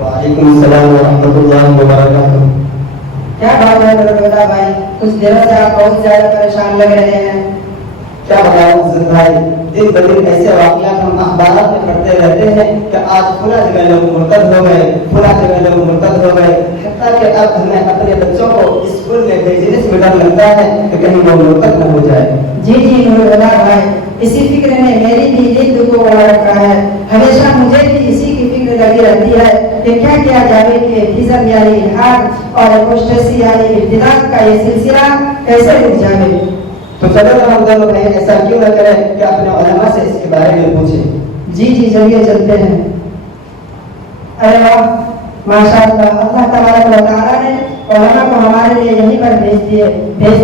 وعلیکم السلام ورحمۃ اللہ وبرکاتہ۔ کیا بات ہے برکتہ بھائی، کچھ دنوں سے آپ بہت زیادہ پریشان لگ رہے ہیں۔ کیا بتاؤں عزت بھائی، دن بدن ایسے واقعات ہم اخبارات میں پڑھتے رہتے ہیں کہ آج فلاں جگہ لوگ مرتد ہو گئے، فلاں جگہ لوگ مرتد ہو گئے، حتیٰ کہ اب ہمیں اپنے بچوں کو اسکول میں بھیجنے سے ڈر لگتا ہے کہ کہیں وہ مرتد نہ ہو جائے۔ جی نور اللہ بھائی، اسی فکر نے میری بھی دل کو بڑا رکھا ہے۔ ہمیشہ مجھے بھی اسی کی فکر لگی رہتی ہے کہ کیا کیا جائے کہ ایتھیزم یعنی الحاد اور اپوسٹیسی یعنی ارتداد کا یہ سلسلہ کیسے رک جائے۔ تو چلو ہم دونوں بھائی ایسا کیوں نہ کریں کہ اپنے علماء سے اس کے بارے میں پوچھیں۔ جی چلیے چلتے ہیں۔ ارے واہ ماشاء اللہ، اللہ تبارک و تعالیٰ نے علماء کو ہمارے لیے یہیں پر بھیج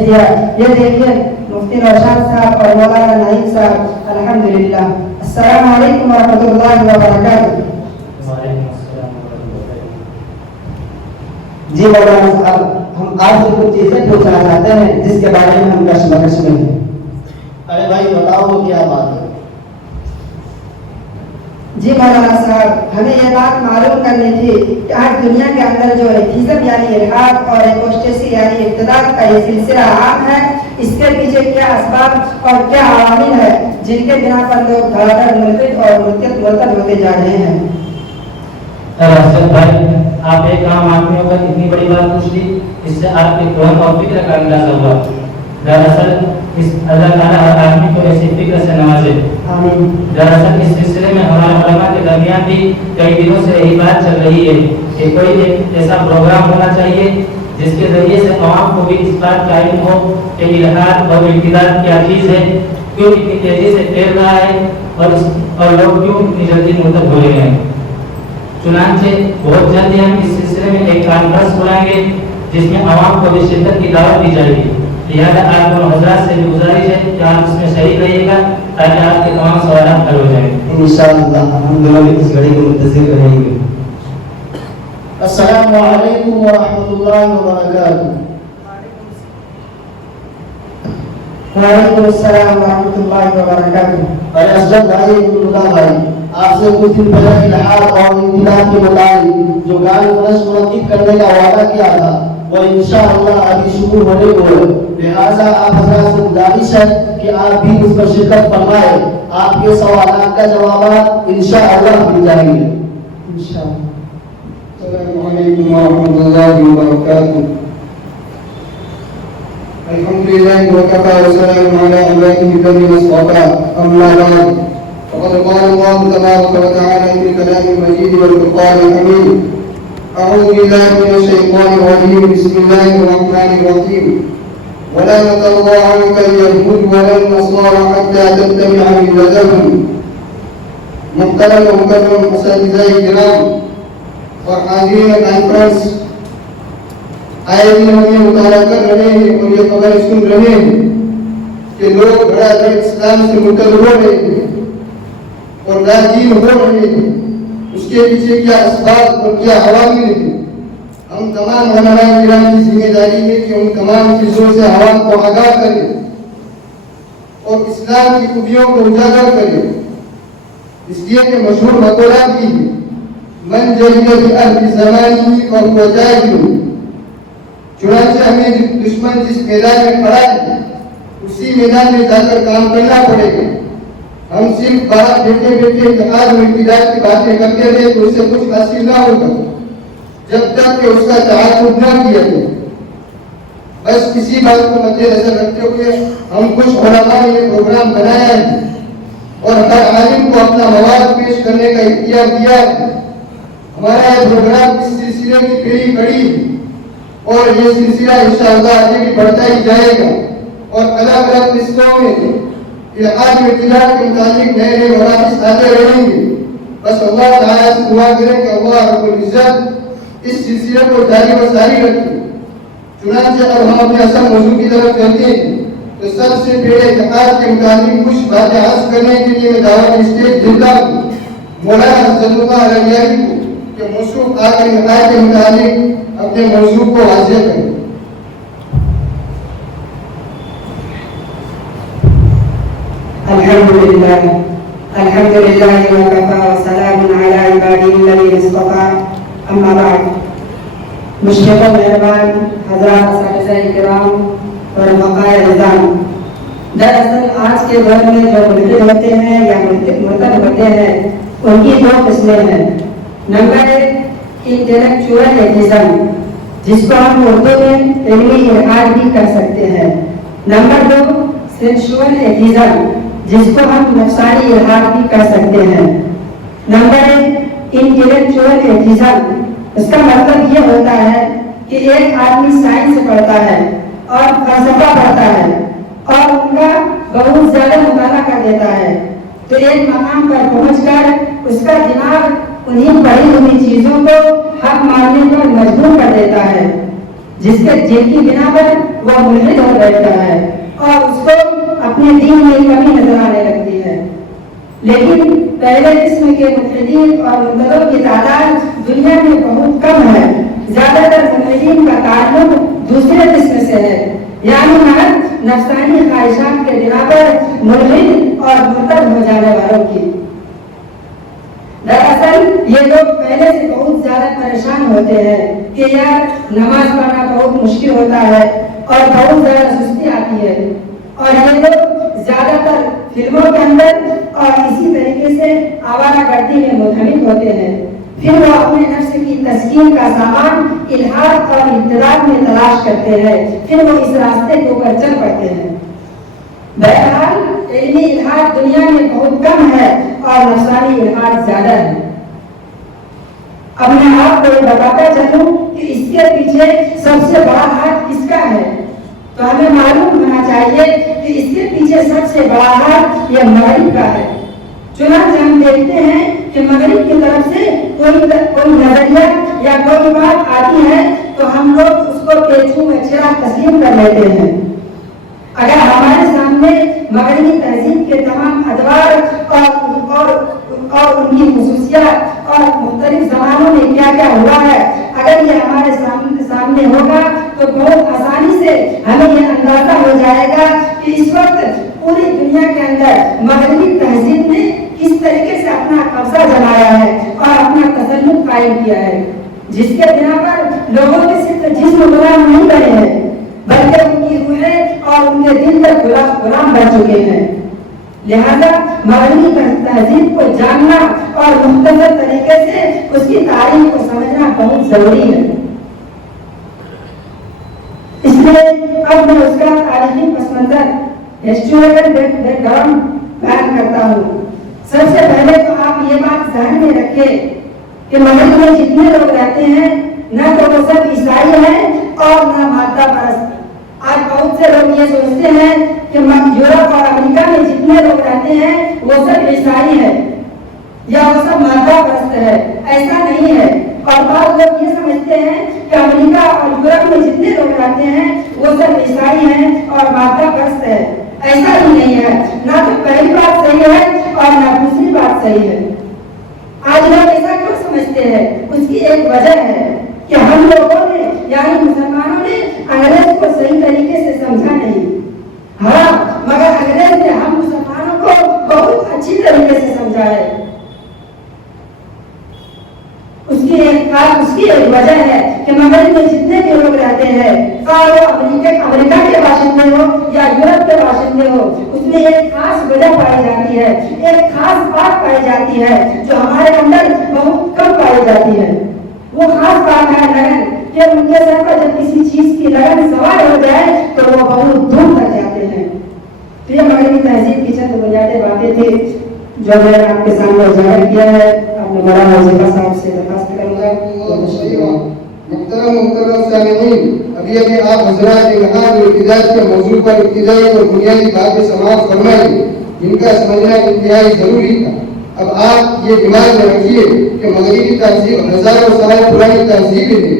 دیا۔ یہ دیکھیے مفتی نوشاد صاحب اور مولانا نعیم صاحب، الحمدللہ۔ السلام علیکم ورحمۃ اللہ وبرکاتہ۔ جی مولانا صاحب، ہم آپ سے کچھ چیزیں پوچھنا چاہتے ہیں جس کے بارے میں ہم کشمکش میں ہیں۔ ارے بھائی بتاؤ کیا بات ہے؟ جی مولانا صاحب، ہمیں یہ بات معلوم کرنی تھی کہ آج دنیا کے اندر جو ایتھیزم یعنی الحاد اور اپوسٹیسی یعنی ارتداد کا یہ سلسلہ عام ہے، اس کے پیچھے کیا اسباب اور کیا عوامل ہے جن کے بنا پر لوگ دھڑا دھڑ مرتد اور مرتد ہوتے جا رہے ہیں۔ ارشد بھائی، آپ ایک عام آدمی ہو کر اتنی بڑی بات پوچھ لی، اس سے آپ کے قوم اور فکر کا اندازہ ہوا۔ دراصل اس اللہ تعالیٰ ہر آدمی کو ایسی فکر سے نوازے۔ دراصل اس سلسلے میں ہمارے علماء کے درمیان بھی کئی دنوں سے یہی بات چل رہی ہے کہ کوئی ایک ایسا پروگرام ہونا چاہیے جس کے ذریعے سے عوام کو بھی اس بات کا علم ہو کہ الحاد اور ارتداد کیا چیز ہے، کیوں اتنی تیزی سے پھیل رہا ہے اور لوگ کیوں اتنی جلدی مرتد ہو رہے ہیں۔ چنانچہ بہت جلدی ہم اس سلسلے میں ایک کانفرنس بلائیں گے جس میں عوام کو بھی شرکت کی دعوت دی جائے گی۔ لہٰذا آپ کو حضرات سے بھی گزارش ہے کہ آپ اس میں شریک رہیے گا تاکہ آپ کے تمام سوالات حل ہو جائیں۔ انشاءاللہ ہم دونوں بھی اس گھڑی کو منتظر رہیں گے۔ السلام علیکم ورحمۃ اللہ وبرکاتہ۔ وعلیکم السلام ورحمۃ اللہ وبرکاتہ۔ ارے اسد بھائی، اللہ بھائی، آپ سے کچھ دن پہلے الحاد اور ارتداد کے متعلق جو کانفرنس منعقد کرنے کا وعدہ کیا تھا وہ انشاءاللہ ابھی شروع ہونے کو ہے۔ لہٰذا آپ حضرات سے گزارش ہے کہ آپ بھی اس پر شرکت فرمائیں۔ آپ کے سوالات کا جوابات انشاءاللہ مل جائیں گے انشاءاللہ۔ السلام علیکم ورحمۃ اللہ وبرکاتہ۔ الحمد للہ وکفى وسلام علی عباده الذین اصطفى، اما بعد فقد قال الله تبارك وتعالى في كلام المجيد والفرقان الحميد: أعوذ بالله من الشيطان الرجيم، بسم الله الرحمن الرحيم: ولا ترضى عنك اليهود ولا النصارى حتى تتبع ملتهم۔ محترم و مکرم اساتذہ کرام اور حاضرین کانفرنس، آئے دن ہم یہ مطالعہ کر رہے ہیں اور یہ خبر سن رہے ہیں کہ لوگ بڑا دھڑ اسلام سے مرتد ہو رہے ہیں اور راجین ہو رہے ہیں۔ اس کے پیچھے کیا اسباب اور کیا عوامل ہیں؟ ہم تمام علماء کرام کی ذمہ داری ہے کہ ان تمام چیزوں سے عوام کو آگاہ کریں اور اسلام کی خوبیوں کو اجاگر کریں۔ اس لیے کہ مشہور مقولہ بھی ہے: من جہل بأہل زمانی فہو جاہل۔ چنانچہ ہمیں دشمن جس میدان میں کھڑا ہے اسی میدان میں جا کر کام کرنا پڑے گا۔ ہم صرف باہر بیٹھے بیٹھے اتحاد و ارتداد کی باتیں کرتے رہے تو اسے کچھ حاصل نہ ہوگا جب تک کہ اس کا تعاقب نہ کیا جائے۔ بس اسی بات کو مد نظر رکھتے ہوئے ہم کچھ علماء نے یہ پروگرام بنایا ہے اور ہر عالم کو اپنا مواد پیش کرنے کا اختیار دیا ہے۔ ہمارا یہ پروگرام اس سلسلے کی پہلی کڑی ہے اور یہ سلسلہ انشاءاللہ آگے بھی بڑھتا ہی جائے گا اور الگ الگ قسطوں میں الحاد و ارتداد کے متعلق نئے نئے مباحث آتے رہیں گے۔ بس اللہ تعالیٰ سے دعا کریں کہ اللہ رب العزت اس سلسلے کو جاری و ساری رکھے۔ چنانچہ اب ہم اپنے اصل موضوع کی طرف چلتے ہیں تو سب سے پہلے اتحاد کے متعلق کچھ باتیں عرض کرنے کے لیے میں دعوت اسٹیج دیتا ہوں مولانا حضرت اللہ علیہ کو کہ موصوف آخر اتحاد کے متعلق اپنے موضوع کو واضح کریں۔ الحمدللہ الحمد لله وكفى وسلام على عباده الذين اصطفى اما بعد مشرق و مہربان حضرات اساتذہ کرام اور بقائے نظام، دراصل آج کے دور میں جو ملحد ہوتے ہیں یا مرتد ہوتے ہیں ان کی دو قسمیں ہیں۔ نمبر ایک انٹلیکچوئل ایتھیزم، جس کو ہم اردو میں علمی الحاد بھی کر سکتے ہیں۔ نمبر دو سینشول ایتھیزم، جس کو ہم نفسانی الحاد بھی کر سکتے ہیں۔ نمبر ایک انٹلیکچوئل ایتھیزم، اس کا مطلب یہ ہوتا ہے کہ ایک آدمی سائنس پڑھتا ہے اور فلسفہ پڑھتا ہے اور ان کا بہت زیادہ مطالعہ کر دیتا ہے، تو ایک مقام پر پہنچ کر اس کا دماغ انہیں پڑھی ہوئی چیزوں کو حق ماننے پر مجبور کر دیتا ہے، جن کی بنا پر وہ ملحد ہو بیٹھتا ہے اور اس کو اپنے دین میں کمی نظر آنے لگتی ہے۔ لیکن پہلے قسم کے ملحدین اور مرتدوں کی تعداد دنیا میں بہت کم ہے۔ زیادہ تر ملحدین کا تعلق دوسرے قسم سے ہے، یعنی محض نفسانی خواہشات کے بنا پر ملحد اور مرتد ہو جانے والوں کی۔ دراصل یہ لوگ پہلے سے بہت زیادہ پریشان ہوتے ہیں کہ یار نماز پڑھنا بہت مشکل ہوتا ہے اور بہت زیادہ سستی آتی ہے، اور یہ لوگ زیادہ تر فلموں کے اندر اور اسی طریقے سے آوارہ گردی میں منہمک ہوتے ہیں۔ پھر وہ اپنے نفس کی تسکین کا سامان الحاد اور ابتداء میں تلاش کرتے ہیں، پھر وہ اس راستے کو پر چل پڑتے ہیں۔ بہرحال علمی الحاد دنیا میں بہت کم ہے اور نفسانی الحاد زیادہ ہے۔ اب میں آپ کو بتاتا چلوں کہ اس کے پیچھے سب سے بڑا ہاتھ کس کا ہے، تو ہمیں معلوم ہونا چاہیے کہ اس کے پیچھے سب سے بڑا ہاتھ یہ مغرب کا ہے۔ چنانچہ ہم دیکھتے ہیں کہ مغرب کی طرف سے کوئی نظریہ یا کوئی بات آتی ہے تو ہم لوگ اس کو پیچھو میں چھڑا تسلیم کر لیتے ہیں۔ اگر ہمارے سامنے مغربی تہذیب کے تمام ادوار اور ان کی خصوصیات اور مختلف زمانوں میں کیا کیا ہوا ہے اگر یہ ہمارے سامنے ہوگا تو بہت آسانی سے ہمیں یہ اندازہ ہو جائے گا کہ اس وقت پوری دنیا کے اندر مغربی تہذیب نے کس طریقے سے اپنا قبضہ جمایا ہے اور اپنا تسلط قائم کیا ہے، جس کے بنا پر لوگوں کے صرف جسم غلام نہیں بنے ہیں بلکہ ان کی روحیں اور ان کے دل تک غلام بن چکے ہیں۔ لہذا مغربی تہذیب کو جاننا اور مختصر طریقے سے اس کی تاریخ کو سمجھنا بہت ضروری ہے۔ اس لیے اب میں اس کا تاریخی پس منظر ہسٹوریکل بیک گراؤنڈ بیان کرتا ہوں۔ سب سے پہلے تو آپ یہ بات ذہن میں رکھیں کہ مغرب میں جتنے لوگ رہتے ہیں نہ تو وہ سب عیسائی ہیں اور نہ مادہ پرست۔ آج بہت سے لوگ یہ سوچتے ہیں کہ یورپ اور امریکہ میں جتنے لوگ رہتے ہیں وہ سب عیسائی ہیں یا وہ سب مادہ پرست ہے، ایسا نہیں ہے۔ اور بعض لوگ یہ سمجھتے ہیں کہ امریکہ اور یورپ میں جتنے لوگ رہتے ہیں وہ سب عیسائی ہیں اور مادہ پرست ہے، ایسا ہی نہیں ہے۔ نہ تو پہلی بات صحیح ہے اور نہ دوسری بات صحیح ہے۔ آج لوگ ایسا کیوں سمجھتے ہیں؟ اس کی ایک وجہ ہے کہ ہم لوگوں نے یعنی مسلمانوں نے انگریز کو صحیح طریقے سے سمجھا نہیں۔ ہاں، مگر انگریز نے ہم مسلمانوں کو بہت اچھی طریقے سے سمجھا ہے۔ اس کی ایک وجہ ہے کہ مغرب میں جتنے بھی لوگ رہتے ہیں اور وہ امریکہ کے باشندے ہو یا یورپ کے باشندے ہو، اس میں ایک خاص وجہ پائی جاتی ہے، ایک خاص بات پائی جاتی ہے جو ہمارے اندر بہت کم پائی جاتی ہے۔ وہ خاص بات ہے لگن، کہ ان کے سر پر جب کسی چیز کی لگن سوار ہو جائے تو وہ بہت دور تک جاتے ہیں۔ تو یہ مغربی تہذیب کی چند بنیادی باتیں تھی جو میں نے آپ کے سامنے اجاگر کیا ہے۔ آپ نے بڑا وظیفہ صاحب سے درخواست کروں گا۔ محترم سامعین، ابھی آپ حضرات نے یہاں جو ابتدائی کے موضوع پر ابتدائی اور بنیادی باتیں سماعت فرمائی جن کا سمجھنا انتہائی ضروری تھا۔ اب آپ یہ دماغ میں رکھیے کہ مغربی تہذیب ہزاروں سال پرانی تہذیب ہے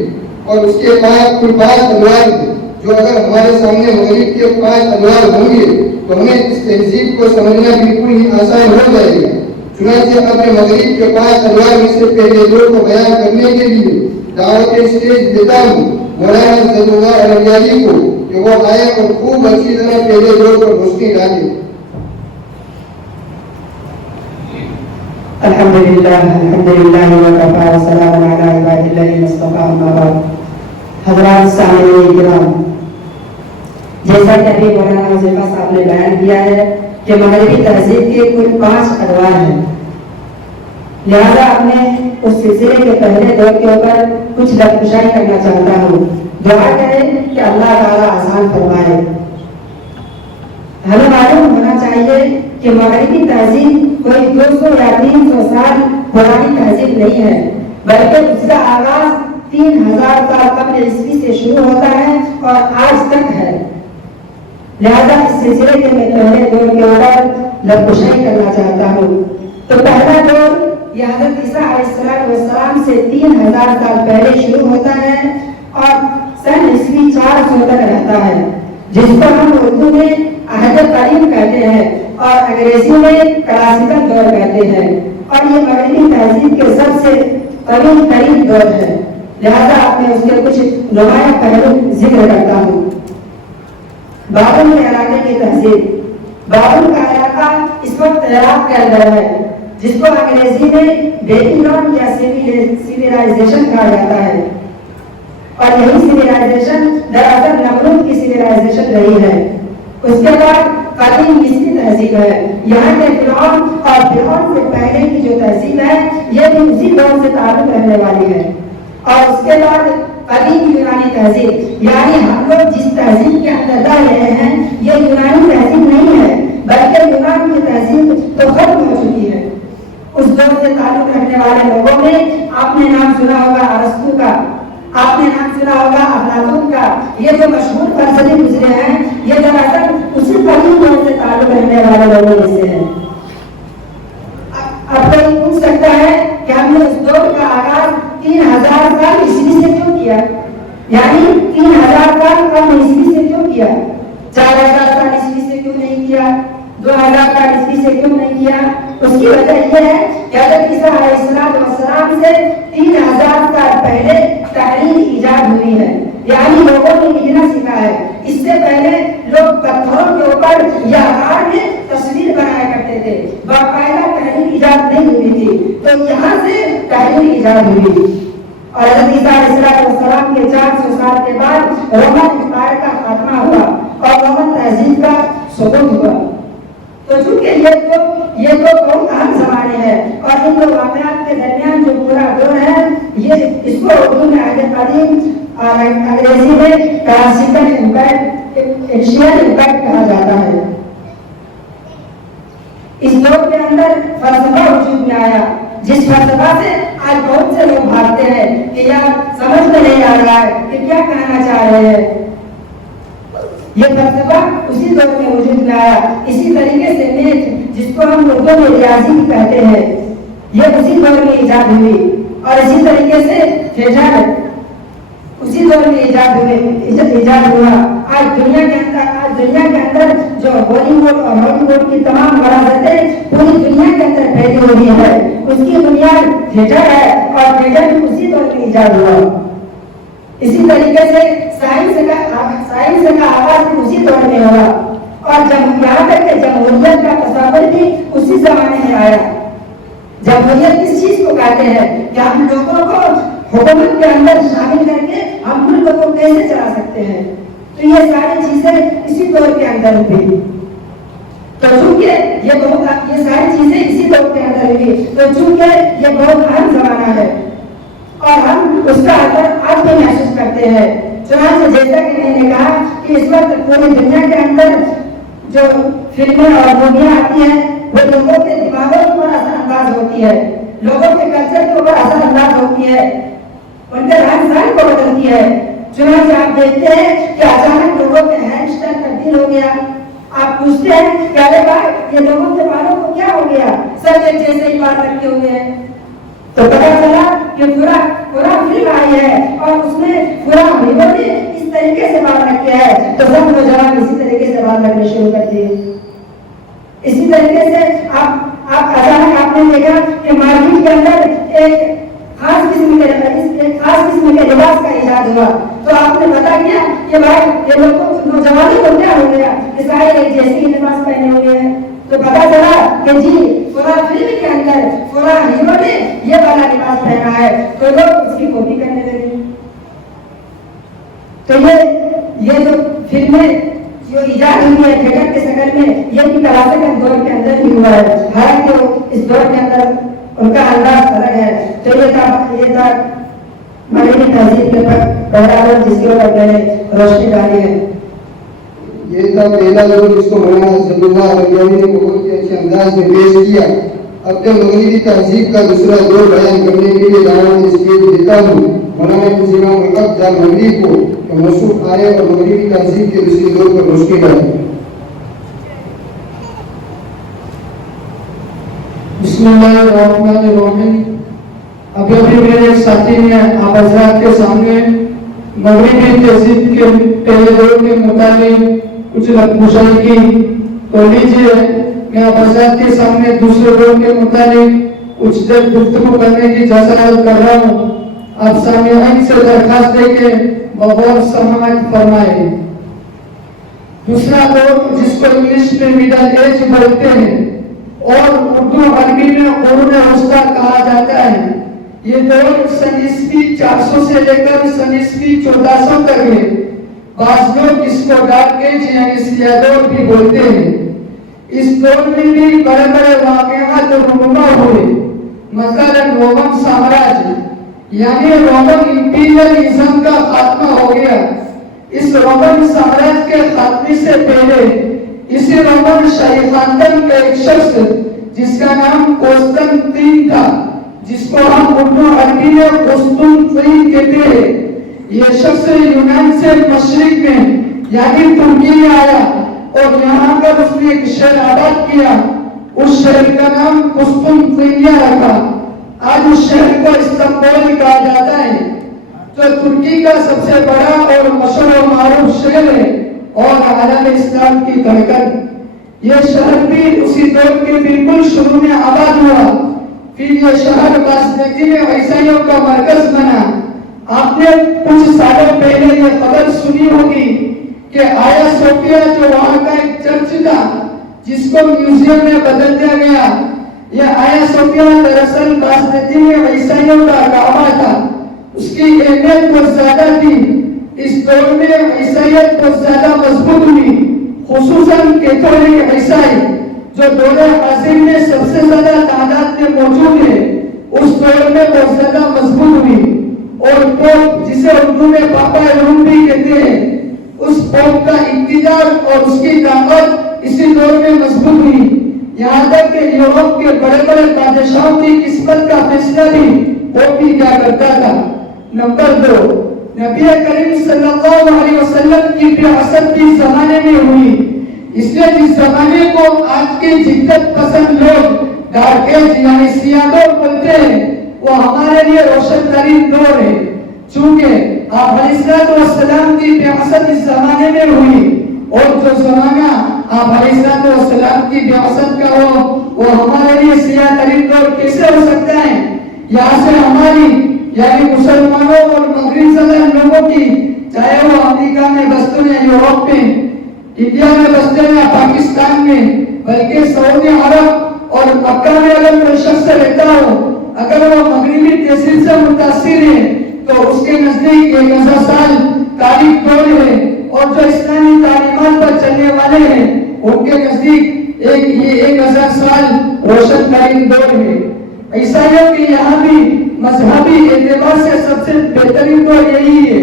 اور اس کے کل 5 انوار تھے، جو اگر ہمارے سامنے مغرب کے 5 انوار ہوں گے تو ہمیں اس تہذیب کو سمجھنا بالکل ہی آسان ہو جائے گا۔ چنانچہ اپنے مغرب کے 5 انوار میں سے پہلے 2 کو بیان کرنے کے لیے دعوت اسٹیج دیتا ہوں مولانا زداللہ علیہ کو کہ وہ آئے اور خوب اچھی طرح پہلے 2 پر روشنی ڈالے۔ अल्हम्दुलिल्लाह वकफ़ा व सलामुन अला इबादिल्लज़ीना इस्तफ़ा अम्मा बाद। हज़रात सामईन किराम, जैसा कि अभी मौलाना हुज़ैफ़ा साहब ने बयान किया है कि मग़रिबी तहज़ीब के कुल 5 अदवार हैं, लिहाजा अपने उस सिलसिले के पहले दौर के ऊपर कुछ लफ्ज़ाई करना चाहता हूँ। दुआ करें कि अल्लाह ताला आसान फरमाए। हमें मालूम होना चाहिए कि मग़रिबी तहज़ीब कोई 200 या 300 साल पुरानी तहज़ीब नहीं है, बल्कि उसका आगाज 3000 साल कब्ल ईस्वी से शुरू होता है और आज तक है। लिहाजा इस सिलसिले के मैं पहले दौर के ऊपर लफ्ज़ाई करना चाहता हूँ। तो पहला दौर यह हज़रत ईसा अलैहिस्सलाम से 3000 साल पहले शुरू होता है और सन ईस्वी 400 तक रहता है, जिसको हम उर्दू में अहद करीम कहते हैं और अंग्रेजी में क्लासिकल दौर कहते हैं, और ये मग़रिबी तहज़ीब के सबसे करीब दौर है। लिहाजा मैं उसके कुछ नुमाया पहलू जिक्र करता हूँ। बाबुल के इलाके की तहज़ीब। बाबुल का इलाका इस वक्त इराक के अंदर है, जिसको अंग्रेजी में बेबीलोन या सिविलाइजेशन कहा जाता है, और यही सिविलाइजेशन दरअसल नमरूद की सिविलाइजेशन रही है। उसके बाद कदीम मिस्री तहज़ीब है, यहाँ के फिरौन और फिरौन से पहले की जो तहज़ीब है ये भी उसी दौर से ताल्लुक़ रहने वाली है। और उसके बाद कदीम यूनानी तहज़ीब, यानी हम लोग जिस तहज़ीब के अंदर रह रहे हैं ये यूनानी तहज़ीब नहीं है, बल्कि यूनान की तहज़ीब तो खत्म हो चुकी है। उस दौर से ताल्लुक़ रखने वाले लोगों में आपने नाम सुना होगा अरस्तू का, आपने नाम सुना होगा अफलातून का। ये जो मशहूर फलसफे गुजरे हैं ये दरअसल उसी कदीम दौर से ताल्लुक़ रखने वाले लोगों में से हैं। अब कोई पूछ सकता है कि हमने उस दौर का आगाज 3000 साल ईस्वी से क्यों किया, यानी 3000 साल कम ईस्वी से क्यों किया, 4000 साल ईस्वी से क्यों नहीं किया, 2000 साल ईस्वी से क्यों नहीं किया? उसकी वजह यह है कि हज़रत ईसा अलैहिस्सलाम से 3000 साल पहले तहरीर ईजाद हुई है, यानी लोगों ने लिखना सीखा है। इससे पहले लोग पत्थरों के ऊपर या हार में तस्वीर बनाया करते थे, बाकायदा तहरीर ईजाद नहीं हुई थी, तो यहाँ से तहरीर ईजाद हुई। और हज़रत ईसा अलैहिस्सलाम के 400 साल के बाद रोमन एम्पायर का खात्मा हुआ और रोमन तहज़ीब का सुबूत हुआ। तो चूंकि ये तो बहुत अहम ज़माने हैं और इन दो वाक़यात के दरमियान जो पूरा दौर है ये इसको उर्दू में अहद कदीम और अंग्रेजी में क्लासिकल एशियन इम्पैक्ट कहा जाता है। इस दौर के अंदर फलसफा वजूद में आया, जिस फलसफा से आज बहुत से लोग भागते हैं कि यार समझ में नहीं आ रहा है कि क्या कहना चाह रहे हैं। ये फलसफा उसी दौर में वजूद में आया। इसी तरीके से मैथ, जिसको हम उर्दू में रियाजी भी कहते हैं, ये उसी दौर में ईजाद हुई, और इसी तरीके से थिएटर उसी दौर में ईजाद हुआ। आज दुनिया के अंदर जो बॉलीवुड और हॉलीवुड की तमाम मरासतें पूरी दुनिया के अंदर फैली हुई है, उसकी बुनियाद थिएटर है और थिएटर भी उसी दौर में ईजाद हुआ। इसी तरीके से साइंस का आगाज भी उसी दौर में हुआ, और जब यहाँ तक कि जमहूरियत का तस्वर भी उसी जमाने में आया। जमहूरियत किस चीज को कहते हैं कि हम लोगों को हुकूमत के अंदर शामिल करके हम मुल्क को कैसे चला सकते हैं, तो ये सारी चीजें इसी दौर के अंदर हुई। तो चूंकि ये सारी चीजें इसी दौर के अंदर हुई, तो चूंकि ये बहुत अहम जमाना है और हम उसका असर आज भी महसूस करते हैं। चुनांचे जैसा कि मैंने कहा कि इस वक्त पूरी दुनिया के अंदर जो फिल्में और मूवियाँ आती हैं वो लोगों के दिमागों पर असरअंदाज होती है, लोगों के कल्चर के ऊपर असरअंदाज होती है, उनके रहन सहन को बदलती है। चुनांचे आप देखते हैं कि अचानक लोगों के हेयर स्टाइल तब्दील हो गया। आप पूछते हैं कि अरे भाई ये लोगों के बालों को क्या हो गया, सब एक जैसे ही बाल रखे हुए हैं। तो पता चला कि पूरा फिल्म आई है और उसमें पूरा हीरो ने इस तरीके से बाल रखे हैं, तो सब नौजवान इसी तरीके से बाल रखने शुरू कर दिए। इसी तरीके से आप अचानक आपने देखा कि मार्केट के अंदर एक खास किस्म के लिबास का इजाद हुआ, तो आपने बता किया कि भाई ये लोगों नौजवानों को क्या हो गया कि सारे एक जैसे ही लिबास पहने हुए हैं। तो पता चला कि जी पूरा फिल्म के अंदर पूरा हीरो ने ये वाला लिबास पहना है, तो लोग उसकी कॉपी करने लगे। तो ये जो फिल्में जो इजाद हुई है थिएटर के शक्ल में, ये भी क्लासिकल दौर के अंदर ही हुआ है। हालांकि इस दौर के अंदर उनका अंदाज अलग है। तो ये था मगरबी तहजीब के पहरावे जिसके ऊपर मैंने रोशनी डाली है। ये था पहला दौर जिसको मौलाना हज़रतुल्लाह रज़ियानी ने बहुत ही अच्छे अंदाज में पेश किया। अब जब मगरबी तहजीब का दूसरा दौर बयान करने के लिए दावत स्टेज देता हूँ मौलाना इमाम हक़ जाल मगरिब को कि मशरूफ आए और मगरबी तहजीब के दूसरे दौर पर रोशनी डालें। बिस्मिल्लाहिर्रहमानिर्रहीम। अभी मेरे एक साथी ने आप हज़रात के सामने मगरबी तहजीब के पहले दौर के मुताबिक कुछ लफ्ज़ की, तो लीजिए मैं आप हज़रात के सामने दूसरे दौर के मुताबिक कुछ देर गुफ्तगू करने की जसारत कर रहा हूँ। आप सामईन से दरखास्त है कि बगौर समाअत फरमाए। दूसरा दौर जिसको इंग्लिश में मिडल एज बोलते हैं और उर्दू अरबी में कुरून वस्ता कहा जाता है, ये दौर सन ईस्वी 400 से लेकर सन ईस्वी 1400 तक है। बाज़ लोग इसको डार्क एज यानी स्याह दौर भी बोलते हैं। इस दौर में भी बड़े बड़े वाक़यात रूनुमा हुए। मसलन रोमन साम्राज्य यानी रोमन इंपीरियलिज्म का खात्मा हो गया। इस रोमन साम्राज्य के खात्मे से पहले इसी रोमन शाही खानदान का एक शख्स जिसका नाम कोस्टंतीन था, जिसको हम उर्दू अरबी में कुस्तुनतीन कहते हैं, ये शख्स यूनान से मशरिक में यानी तुर्की में आया और यहाँ पर उसने एक शहर आबाद किया। उस शहर का नाम कुस्तुनतीनिया रखा। आज उस शहर को इस्तांबुल कहा जाता है, जो तुर्की का सबसे बड़ा और मशहूर और मारूफ शहर है और आलम इस्लाम की धड़कन। यह शहर भी उसी दौर के बिल्कुल शुरू में आबाद हुआ। फिर यह शहर बासमती में ईसाइयों का मरकज बना। आपने कुछ सालों पहले यह खबर सुनी होगी कि आया सोफिया जो वहाँ का एक चर्च था जिसको म्यूजियम में बदल दिया गया, यह आया सोफिया दरअसल बासमती में ईसाइयों का काबा था। उसकी अहमियत बहुत ज्यादा थी। इस दौर में ईसाइयत बहुत ज्यादा मजबूत हुई, खुसूसन कैथोलिक ईसाई जो दौर हाजिर में सबसे ज्यादा तादाद में मौजूद है, उस दौर में बहुत ज्यादा मजबूत हुई। और पोप जिसे उर्दू में पापा रूम भी कहते हैं, उस पोप का इक्तिदार और उसकी ताकत इसी दौर में मजबूत हुई। यहाँ तक कि यूरोप के बड़े बड़े बादशाहों की किस्मत का फैसला भी पोप ही क्या करता था। नंबर 2, नबी करीम सल्लल्लाहु अलैहि वसल्लम की बिआसत भी जमाने में हुई। इसलिए जिस जमाने को आज के जिद्दत पसंद लोग डार्क एज यानी स्याह दौर बोलते हैं, वो हमारे लिए रोशन तरीन दौर है। चूंकि आप अलैहिस्सलाम की बिआसत इस जमाने में हुई और जो जमाना आप अलैहिस्सलाम की बिआसत का हो वो हमारे लिए स्याह तरीन दौर कैसे हो सकता है। यहाँ से हमारी यानी मुसलमानों और मगरिब ज़बान लोगों की, चाहे वो अमेरिका में बसते हैं, यूरोप में, इंडिया में बसते हैं या पाकिस्तान में, बल्कि सऊदी अरब और मक्का में अगर कोई शख्स रहता हो, अगर वो मगरिबी तहसील से मुतासिर है तो उसके नजदीक 1000 साल तारीख दौर है और जो इस्लामी तालीमात पर चलने वाले हैं उनके नजदीक ये 1000 साल रोशन तरीन दौर है। ईसाइयों के यहाँ भी मजहबी एतबार से सबसे बेहतरीन दौर यही है।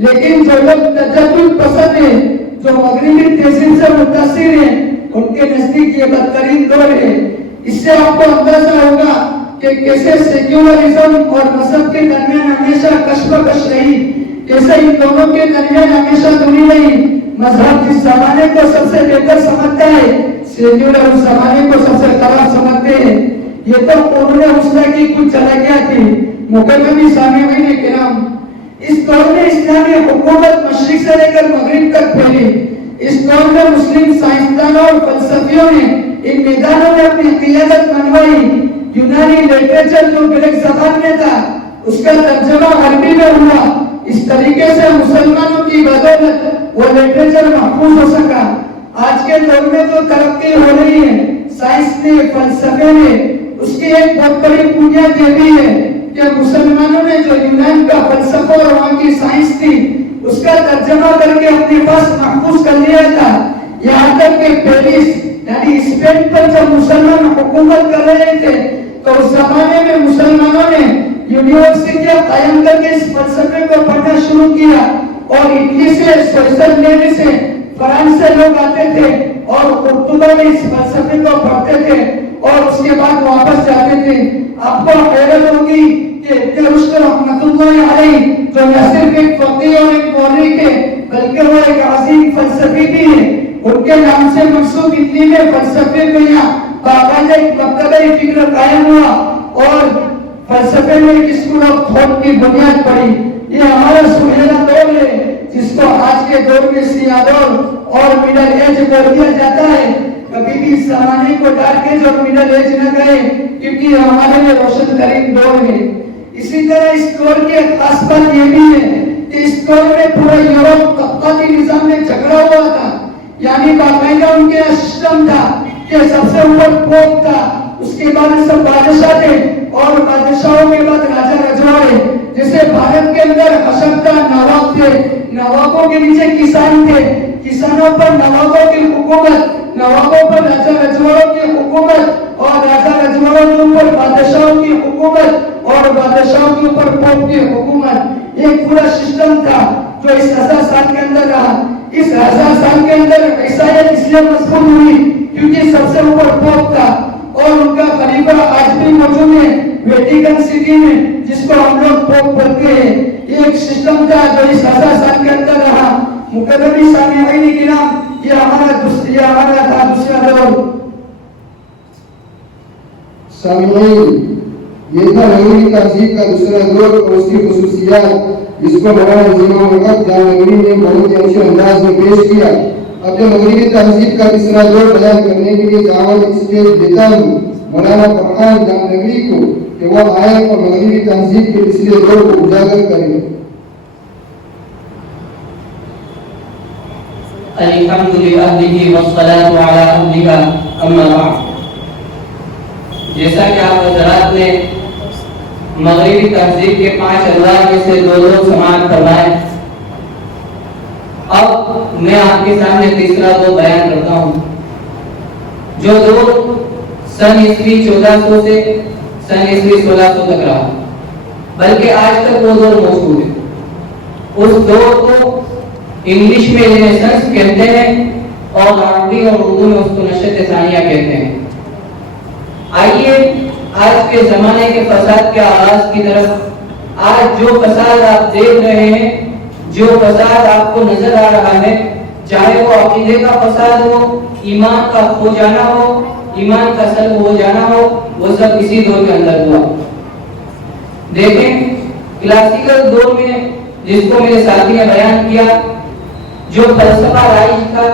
लेकिन जो लोग तजद्दुद पसंद है, जो मगरिबी तहसील से मुतासिर हैं, उनके नजदीक ये बदतरीन दौर है। इससे आपको अंदाजा होगा कि कैसे सेक्युलरिज्म और मजहब के दरमियान हमेशा कशमकश रही, कैसे इन दोनों के दरमियान हमेशा दूरी रही। मजहब जिस जमाने को सबसे बेहतर समझता है, सेक्युलर उस जमाने को सबसे खराब समझते हैं। ये तो उन्होंने उसने की कुछ झलकियां थी। मुकद्दमी सामीईन किराम, इस दौर में इस्लामी हुकूमत मशरिक से लेकर मगरिब तक फैली। इस दौर में मुस्लिम साइंसदानों और फलसफियों ने इन मैदानों में अपनी क़ियादत मनवाई। यूनानी लिटरेचर जो ग्रीक ज़बान में था उसका तर्जुमा अरबी में हुआ। इस तरीके से मुसलमानों की बदौलत वो लिटरेचर महफूज हो सका। आज के दौर में जो तरक्की हो रही है साइंस ने, फलसफे ने, उसकी एक बहुत बड़ी बुनियाद ये भी है कि मुसलमानों ने जो यूनान का फलसफा और वहाँ की साइंस थी उसका तर्जमा करके अपने पास महफूज कर लिया था। यहाँ तक कि पेरिस यानी स्पेन पर जब मुसलमान हुकूमत कर रहे थे तो उस जमाने में मुसलमानों ने यूनिवर्सिटियां कायम करके इस फलसफे को पढ़ना शुरू किया और इटली से, स्विट्जरलैंड से, फ्रांस से लोग आते थे और उर्दू में इस फलसफे को पढ़ते थे और उसके बाद वापस जाते थे। आपको हैरत होगी कि इब्न रुश्द रहमतुल्लाह अलैह जो न सिर्फ एक फकीह और एक मौलवी थे बल्कि वो एक अजीम फलसफी भी है। उनके नाम से मंसूब इटली में फलसफे को यहाँ बाकायदा एक मकतबे फिक्र कायम हुआ और फलसफे में एक स्कूल ऑफ थॉट की बुनियाद पड़ी। ये हमारा सुनहरा दौर है जिसको आज के दौर में सियाह दौर और मिडिल एज कर दिया जाता है। कभी भी इस जमाने को डार्क एज और मिडिल एज न कहें क्योंकि हमारे लिए रोशन तरीन दौर है। इसी तरह इस दौर की खास बात ये भी है कि इस दौर में पूरा यूरोप तबकाती निजाम में झगड़ा हुआ था, यानी बाकायदा उनके सिस्टम था कि सबसे ऊपर पोप था, उसके बाद सब बादशाह थे और बादशाहों के बाद राजा रजवाड़े। जैसे भारत के अंदर अशक्ता नवाब थे, नवाबों के नीचे किसान थे, किसानों पर नवाबों की हुकूमत, नवाबों पर राजा रजवाड़ों की हुकूमत और राजा रजवाड़ों के ऊपर बादशाहों की हुकूमत और बादशाहों के ऊपर पोप की हुकूमत। एक पूरा सिस्टम था जो इस 1000 साल के अंदर रहा। इस 1000 साल के अंदर ईसाईयत इसलिए मजबूत हुई क्योंकि सबसे ऊपर पोप था और उनका खलीफा आज भी मौजूद है वेटिकन सिटी में, जिसको हम लोग पोप बोलते हैं। ये एक सिस्टम था जो इस 1000 साल के अंदर रहा। मुकद्दमी सामीईन किराम, ये हमारा था दूसरा दौर। सामीईन, ये था नगरी तहजीब का दूसरा दौर और उसकी खुसूसियात जिसको मौलाना इमाम वक्त जानगरी ने बहुत ही अच्छे अंदाज में पेश किया। अब जो नगरी तहजीब का तीसरा दौर बयान करने के लिए दावत स्टेज देता हूँ मौलाना फरहान जानगरी को कि वह आए और नगरी तहजीब के तीसरे दौर को उजागर करें। अल्हम्दुलिल्लाह वस्सलातु अला अब्दिका अम्मा बाद। जैसा कि आप हज़रात ने मगरिबी तहजीब के 5 अल्लाह में से 2 समाअत फरमाए, अब मैं आपके सामने तीसरा दौर बयान करता हूँ जो दौर सन ईस्वी 1400 से सन ईस्वी 1600 तक रहा, बल्कि आज तक वो दौर मौजूद है। उस दौर को इंग्लिश में रिनेसेंस कहते हैं और अरबी और उर्दू में उसको नशत सानिया कहते हैं। आइए आज के जमाने के फसाद के आगाज की तरफ। आज जो फसाद आप देख रहे हैं, जो फसाद आपको नजर आ रहा है, चाहे वो अकीदे का फसाद हो, ईमान का खो जाना हो, ईमान का सल्ब हो जाना हो, वो सब इसी दौर के अंदर हुआ। देखें, क्लासिकल दौर में जिसको मेरे साथी ने बयान किया, जो फलसफा राइज था,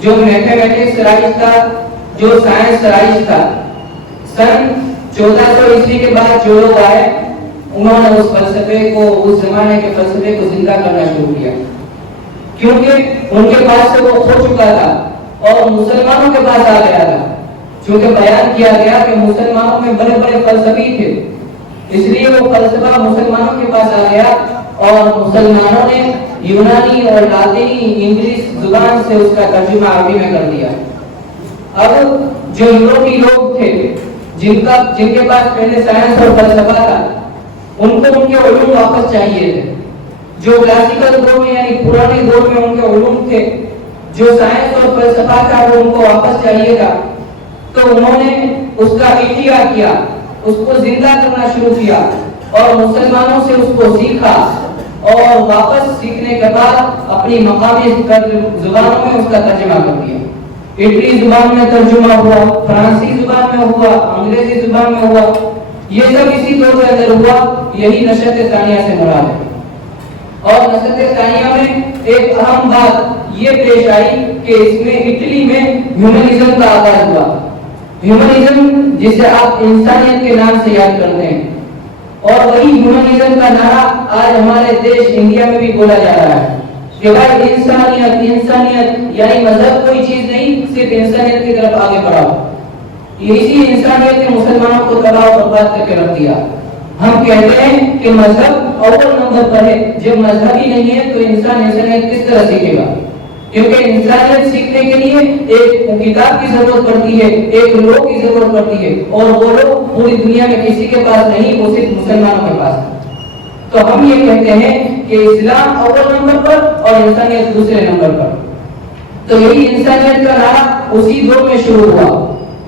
जो मैथमेटिक्स राइज था, जो साइंस राइज था, सन 1400 ईस्वी के बाद जो लोग आए उन्होंने उस फलसफे को, उस जमाने के फलसफे को जिंदा करना शुरू किया, क्योंकि उनके पास से वो खो चुका था और मुसलमानों के पास आ गया था। क्योंकि बयान किया गया कि मुसलमानों में बड़े बड़े फलसफी थे, इसलिए वो फलसफा मुसलमानों के पास आ गया और मुसलमानों ने यूनानी और लातीनी इंग्लिश जुबान से उसका तर्जुमा अरबी में कर दिया। अब जो यूरोपी लोग थे जिनके पास पहले साइंस और फलसफा था, उनको उनके उलूम वापस चाहिए थे। जो क्लासिकल दौर में यानी पुराने दौर में उनके उलूम थे, जो साइंस और फलसफा था वो उनको वापस चाहिए था, तो उन्होंने उसका इतिया किया, उसको जिंदा करना शुरू किया और मुसलमानों से उसको सीखा और वापस सीखने के बाद अपनी मकामी जुबानों में उसका तर्जुमा कर दिया। इटली जुबान में तर्जुमा हुआ, फ्रांसी जुबान में हुआ, अंग्रेजी जुबान में हुआ, ये सब इसी दौर के अंदर हुआ। यही नशत तानिया से मुराद है। और नशत तानिया में एक अहम बात ये पेश आई कि इसमें इटली में ह्यूमनिज्म का आगाज हुआ। ह्यूमनिज्म जिसे आप इंसानियत के नाम से याद करते हैं, और वही ह्यूमनिज्म का नारा आज हमारे देश इंडिया में भी बोला जा रहा है कि भाई इंसानियत, इंसानियत यानी मजहब कोई चीज नहीं, सिर्फ इंसानियत की तरफ आगे बढ़ाओ। इसी इंसानियत ने मुसलमानों को तबाह और बर्बाद करके रख दिया। हम कहते हैं कि मजहब अव्वल नंबर पर है, जब मजहब ही नहीं है तो इंसान इंसानियत किस तरह सीखेगा? क्योंकि इंसानियत सीखने के लिए एक किताब की जरूरत पड़ती है, एक लोग की जरूरत पड़ती है, और वो लोग पूरी दुनिया में किसी के पास नहीं, वो सिर्फ मुसलमानों के पास है। तो हम ये कहते हैं कि इस्लाम अव्वल नंबर पर और इंसानियत दूसरे नंबर पर। तो यही इंसानियत का नारा उसी दौर में शुरू हुआ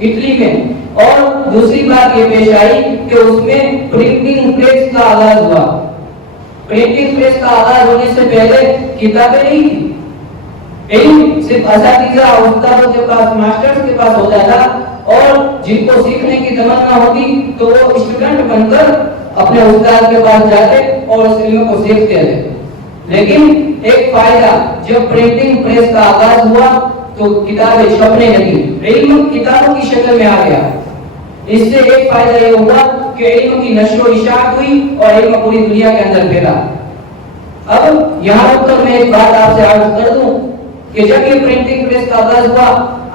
इटली में। और दूसरी बात ये पेश आई कि उसमें प्रिंटिंग प्रेस का आगाज हुआ। प्रिंटिंग प्रेस का आगाज होने से पहले किताबें नहीं थी, इल्म सिर्फ असातिज़ा उस्तादों के पास, मास्टर्स के पास होता था, और जिनको सीखने की तमन्ना होती तो वो स्टूडेंट बनकर अपने उस्ताद के पास जाते और उस इल्म को सीखते थे। लेकिन एक फायदा, जब प्रिंटिंग प्रेस का आगाज हुआ तो किताबें छपने लगी, इल्म किताबों की शक्ल में आ गया। इससे एक फायदा ये हुआ कि इल्म की नशो इशाअत हुई और इल्म पूरी दुनिया के अंदर फैला। अब यहाँ रुककर मैं एक बात आपसे अर्ज कर दूं कि जब ये प्रिंटिंग प्रेस का आगाज हुआ,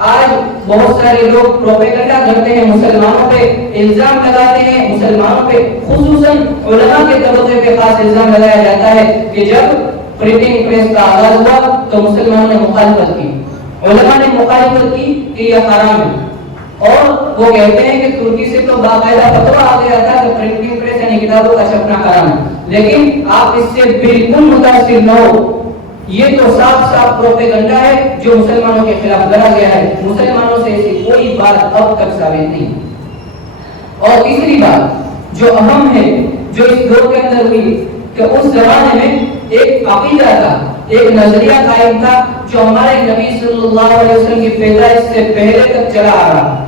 आज बहुत सारे लोग प्रोपेगेंडा करते हैं, मुसलमानों पे इल्जाम लगाते हैं, मुसलमानों पे खुसूसन उलमा के तबके पे खास इल्जाम लगाया जाता है कि जब प्रिंटिंग प्रेस का आगाज हुआ तो मुसलमानों ने मुखालिफत की, उलमा ने मुखालिफत की कि यह हराम है। और वो कहते हैं कि तुर्की से तो बाकायदा फतवा आ गया था कि प्रिंटिंग प्रेस यानी किताबों का छपना हराम है, लेकिन आप इससे बिल्कुल मुतासिर न हो। ये तो साफ साफ प्रोपेगेंडा है जो मुसलमानों के खिलाफ करा गया है। मुसलमानों से ऐसी कोई बात अब तक साबित नहीं। और तीसरी बात जो अहम है, जो इस दौर के अंदर हुई, कि उस जमाने में एक अकीदा था, एक नजरिया कायम था जो हमारे नबी सल्लल्लाहु अलैहि वसल्लम की पैदाइश से पहले तक चला आ रहा।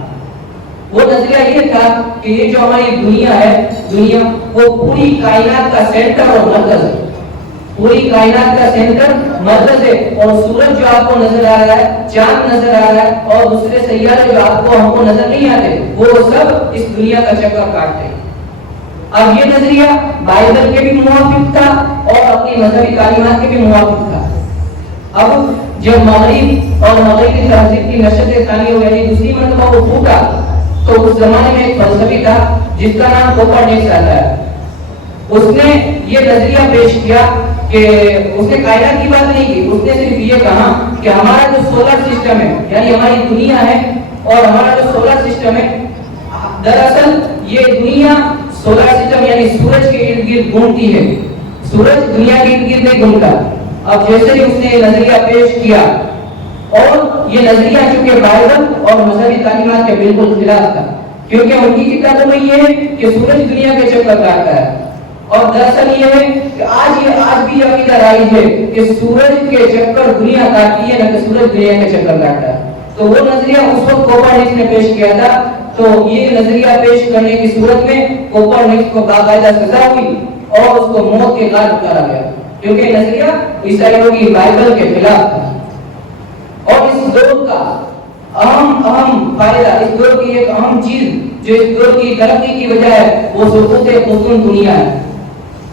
वो नजरिया ये था कि ये जो हमारी दुनिया है, दुनिया वो पूरी कायनात का सेंटर और मरकज है, पूरी कायनात का सेंटर मरकज है। और सूरज जो आपको नजर आ रहा है, चांद नजर आ रहा है, और दूसरे सैयारे जो आपको हमको नजर नहीं आते, वो सब इस दुनिया का चक्कर काटते हैं। अब ये नजरिया बाइबल के भी मुवाफिक था और अपनी मजहबी तालीमात के भी मुवाफिक था। अब जब मगरिब और मगरिबी तहजीब की नशत तानी यानी दूसरी मरतबा वो फूटा, तो उस जमाने में एक फलसफी था जिसका नाम कोपरनिकस आता है। उसने ये नजरिया पेश किया कि उसने कायनात की बात नहीं की, उसने सिर्फ ये कहा कि हमारा जो सोलर सिस्टम है, यानी हमारी दुनिया है, और हमारा जो सोलर सिस्टम है, दरअसल ये दुनिया सोलर सिस्टम यानी सूरज के इर्द गिर्द घूमती है, सूरज दुनिया के इर्द गिर्द नहीं घूमता। अब जैसे ही उसने ये नजरिया पेश किया, और ये नजरिया चूंकि बाइबल और मजहबी तालीमात के बिल्कुल खिलाफ था, क्योंकि उनकी किताबों में ये है कि सूरज दुनिया के चक्कर काटता है, और दरअसल ये है कि आज भी अकीदा राइज है कि सूरज के चक्कर दुनिया काटती है, न कि सूरज दुनिया के चक्कर काटता है। तो वो नजरिया उस वक्त कोपरनिकस ने पेश किया था। तो ये नजरिया पेश करने की सूरत में कोपरनिकस को बाकायदा सजा हुई और उसको मौत के घाट उतारा गया, क्योंकि नजरिया ईसाइयों की बाइबल के खिलाफ था। और इस दौर का अहम फायदा, इस दौर की एक अहम चीज जो इस दौर की तरक्की की वजह है, वो सुकूत कुस्तुन दुनिया है।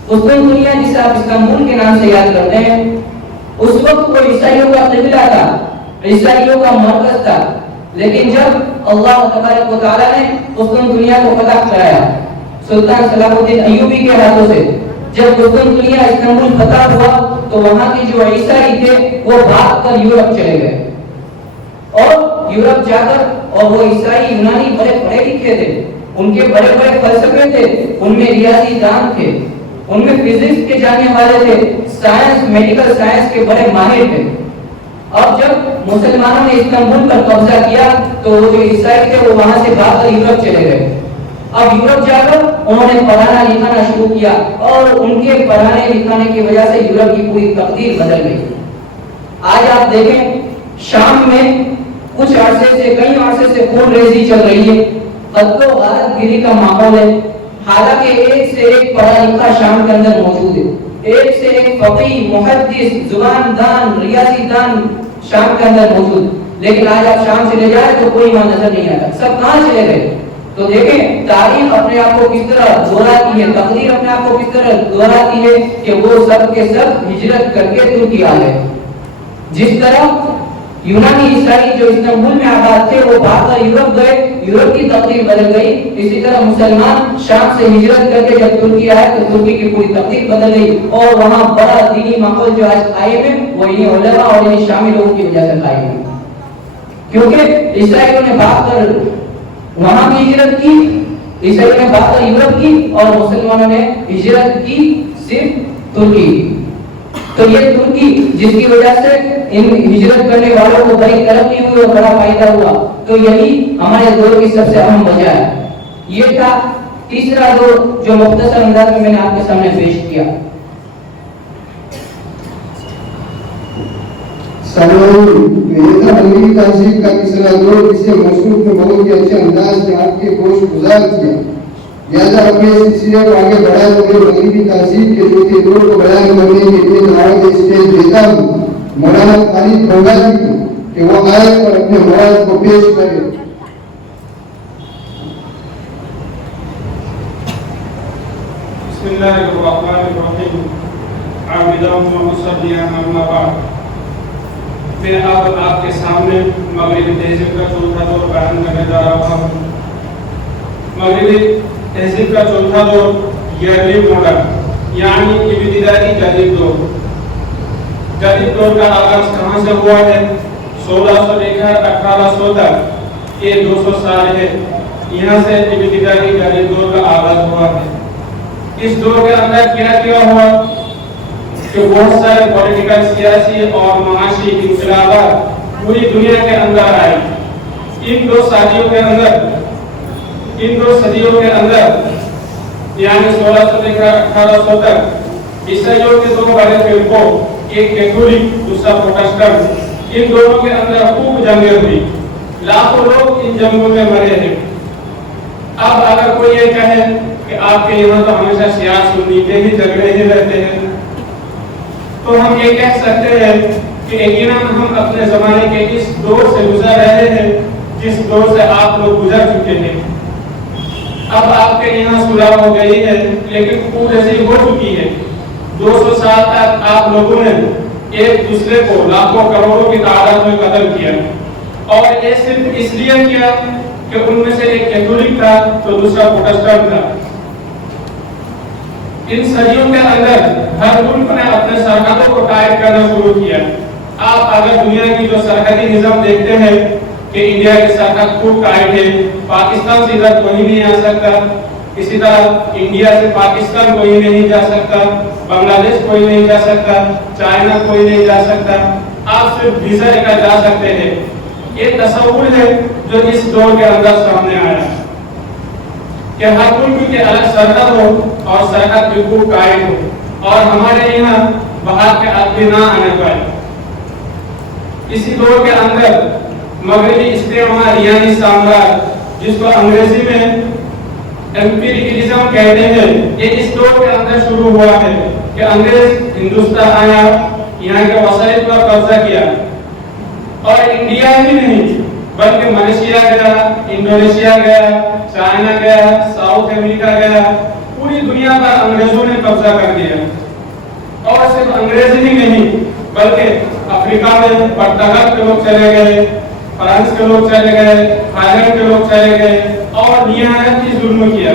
कुस्तुन दुनिया जिसे आप इस्तांबुल के नाम से याद करते हैं, उस वक्त वो ईसाइयों का किबला था, ईसाइयों का मरकज था। लेकिन जब अल्लाह तबारक व तआला ने कुस्तुन दुनिया को फतह कराया सुल्तान सलाहुद्दीन अय्यूबी के हाथों से, जब कुस्तुन दुनिया इस्तांबुल फतह हुआ, तो वहां के जो ईसाई थे वो भागकर यूरोप चले गए, और यूरोप जाकर, और वो ईसाई यूनानी बड़े पढ़े लिखे थे, उनके बड़े बड़े फलसफे थे, उनमें रियाजी दान थे, उनमें फिजिक्स के जानने वाले थे, साइंस मेडिकल साइंस के बड़े माहिर थे। अब जब मुसलमानों ने इस्तांबुल पर कब्जा किया, तो वो जो ईसाई थे वो वहां से भागकर यूरोप चले गए। अब यूरोप जाकर उन्होंने पढ़ाना लिखाना शुरू किया, और उनके पढ़ाने लिखाने की वजह से यूरोप की पूरी तकदीर बदल गई। आज आप देखें, शाम में कुछ अरसे से, कई अरसे से खून रेजी चल रही है, कत्लो गारत गिरी का माहौल है। हालांकि एक से एक पढ़ा लिखा शाम के अंदर मौजूद है, एक से एक फकीह, मुहद्दिस, जुबान दान, रियाजी दान शाम के अंदर मौजूद, लेकिन आज आप शाम चले जाए तो कोई वहां नजर नहीं आता, सब कहां चले गए। तो देखें तारीख अपने आप को किस तरह दोहराती है, तकदीर अपने आप को किस तरह दोहराती है कि वो सब के सब हिजरत करके तुर्की आ गए। जिस तरह यूनानी ईसाई जो इस्तांबुल में आबाद थे वो भागकर यूरोप गए, यूरोप की तकदीर बदल गई। इसी तरह मुसलमान शाम से हिजरत करके जब तुर्की आए तो तुर्की की पूरी तकदीर बदल गई और वहाँ बड़ा दीनी माहौल जो आज कायम है वो इन्हीं उलमा और इन्हीं शामी लोगों की वजह से कायम है, क्योंकि ईसाइयों ने भागकर वहाँ भी हिजरत की, ईसाइयों ने भागकर यूरोप की और मुसलमानों ने हिजरत की सिर्फ तुर्की। तो ये तुर्की जिसकी वजह से इन हिजरत करने वालों को बड़ी तरक्की हुई और बड़ा फायदा हुआ, तो यही हमारे दौर की सबसे अहम वजह है। ये था तीसरा दौर जो मुख्तसर अंदाज में मैंने आपके सामने पेश किया। ये था अंग्रेजी तहजीब का तीसरा दौर, जिसे मौसूफ ने बहुत ही अच्छे अंदाज में आपके गोश गुजार किया। लिहाजा अपने सिलसिले को आगे बढ़ाते हुए मगरिबी तहजीब के चौथे दौर को बयान करने के लिए दावत स्टेज देता हूँ मौलाना खालिद भंगा जी को कि वो आए और अपने मौलाद को पेश करें। मैं अब आपके सामने मगरिबी तहजीब का चौथा दौर बयान करने जा रहा हूँ। मगरिबी तहजीब का चौथा दौर यर्लिब मॉडल यानी इब्तिदाई जदीद दौर। जदीद दौर का आगाज कहाँ से हुआ है? 1600 लेकर 1800 तक, ये 200 साल है। यहाँ से इब्तिदाई जदीद दौर का आगाज हुआ है। इस दौर के अंदर क्या हुआ कि बहुत सारे पॉलिटिकल, सियासी और माशी इनकलाबात पूरी दुनिया के अंदर आए। इन दो सदियों के अंदर यानी 1600 लेकर 1800 तक ईसाइयों के दो बड़े फिरकों, एक कैथोलिक दूसरा प्रोटेस्टेंट, इन दोनों के अंदर खूब जंगें हुई। लाखों लोग इन जंगों में मरे हैं। अब अगर कोई ये कहे कि आपके यहाँ तो हमेशा शिया सुन्नी के ही झगड़े ही रहते हैं, तो हम ये कह सकते हैं कि यकीनन हम अपने जमाने के इस दौर से गुजर रहे हैं जिस दौर से आप लोग गुजर चुके हैं। अब आपके यहाँ सुलह हो गई है, लेकिन खूब ऐसी हो चुकी है। 200 साल तक आप लोगों ने एक दूसरे को लाखों करोड़ों की तादाद में कत्ल किया, और ये सिर्फ इसलिए किया कि उनमें से एक कैथोलिक था तो दूसरा प्रोटेस्टेंट था। इन सदियों के अंदर हर मुल्क ने अपने सरहदों को टाइट करना शुरू किया। आप अगर दुनिया की जो सरहदी निजाम देखते हैं कि इंडिया की सरहद खूब टाइट है, पाकिस्तान से इधर कोई नहीं आ सकता, इसी तरह इंडिया से पाकिस्तान कोई नहीं जा सकता, बांग्लादेश कोई नहीं जा सकता, चाइना कोई नहीं जा सकता, आप सिर्फ वीजा लेकर जा सकते हैं। ये तस्वुर है जो इस दौर के अंदर सामने आया कि हर मुल्क के अलग सरहद हो और सरहद बिल्कुल कायम हो और हमारे यहाँ बाहर के आदमी ना आने पाए। इसी दौर के अंदर मगरबी इस्तेमार यानी साम्राज्य, जिसको अंग्रेजी में एम्पिरिकलिज्म कहते हैं, ये इस दौर के अंदर शुरू हुआ है कि अंग्रेज हिंदुस्तान आया, यहाँ के वसाइल पर कब्जा किया और इंडिया ही नहीं बल्कि मलेशिया गया, इंडोनेशिया गया, चाइना गया, साउथ अमेरिका गया, पूरी दुनिया पर अंग्रेजों ने कब्जा कर दिया। और सिर्फ अंग्रेज ही नहीं बल्कि अफ्रीका में पुर्तगाल के लोग चले गए, फ्रांस के लोग चले गए, थाईलैंड के लोग चले गए और निहायत ही जुल्म किया।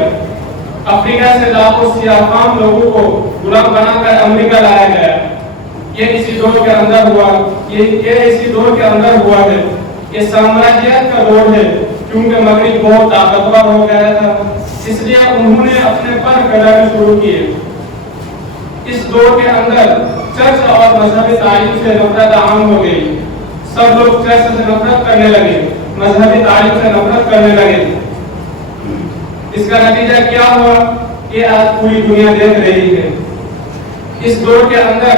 अफ्रीका से लाखों सियाफाम लोगों को गुलाम बनाकर अमेरिका लाया गया। ये इसी दौर के अंदर हुआ, ये इसी दौर के अंदर हुआ है। ये साम्राज्यवाद का दौर है, क्योंकि मगरिब बहुत ताकतवर हो गया था, इसलिए उन्होंने अपने पर फैलाने शुरू किए। इस दौर के अंदर चर्च और मजहबी तालीम से नफरत आम हो गई। सब लोग चर्च से नफरत करने लगे, मजहबी तालीम से नफरत करने लगे। इसका नतीजा क्या हुआ ये आज पूरी दुनिया देख रही है। इस दौर के अंदर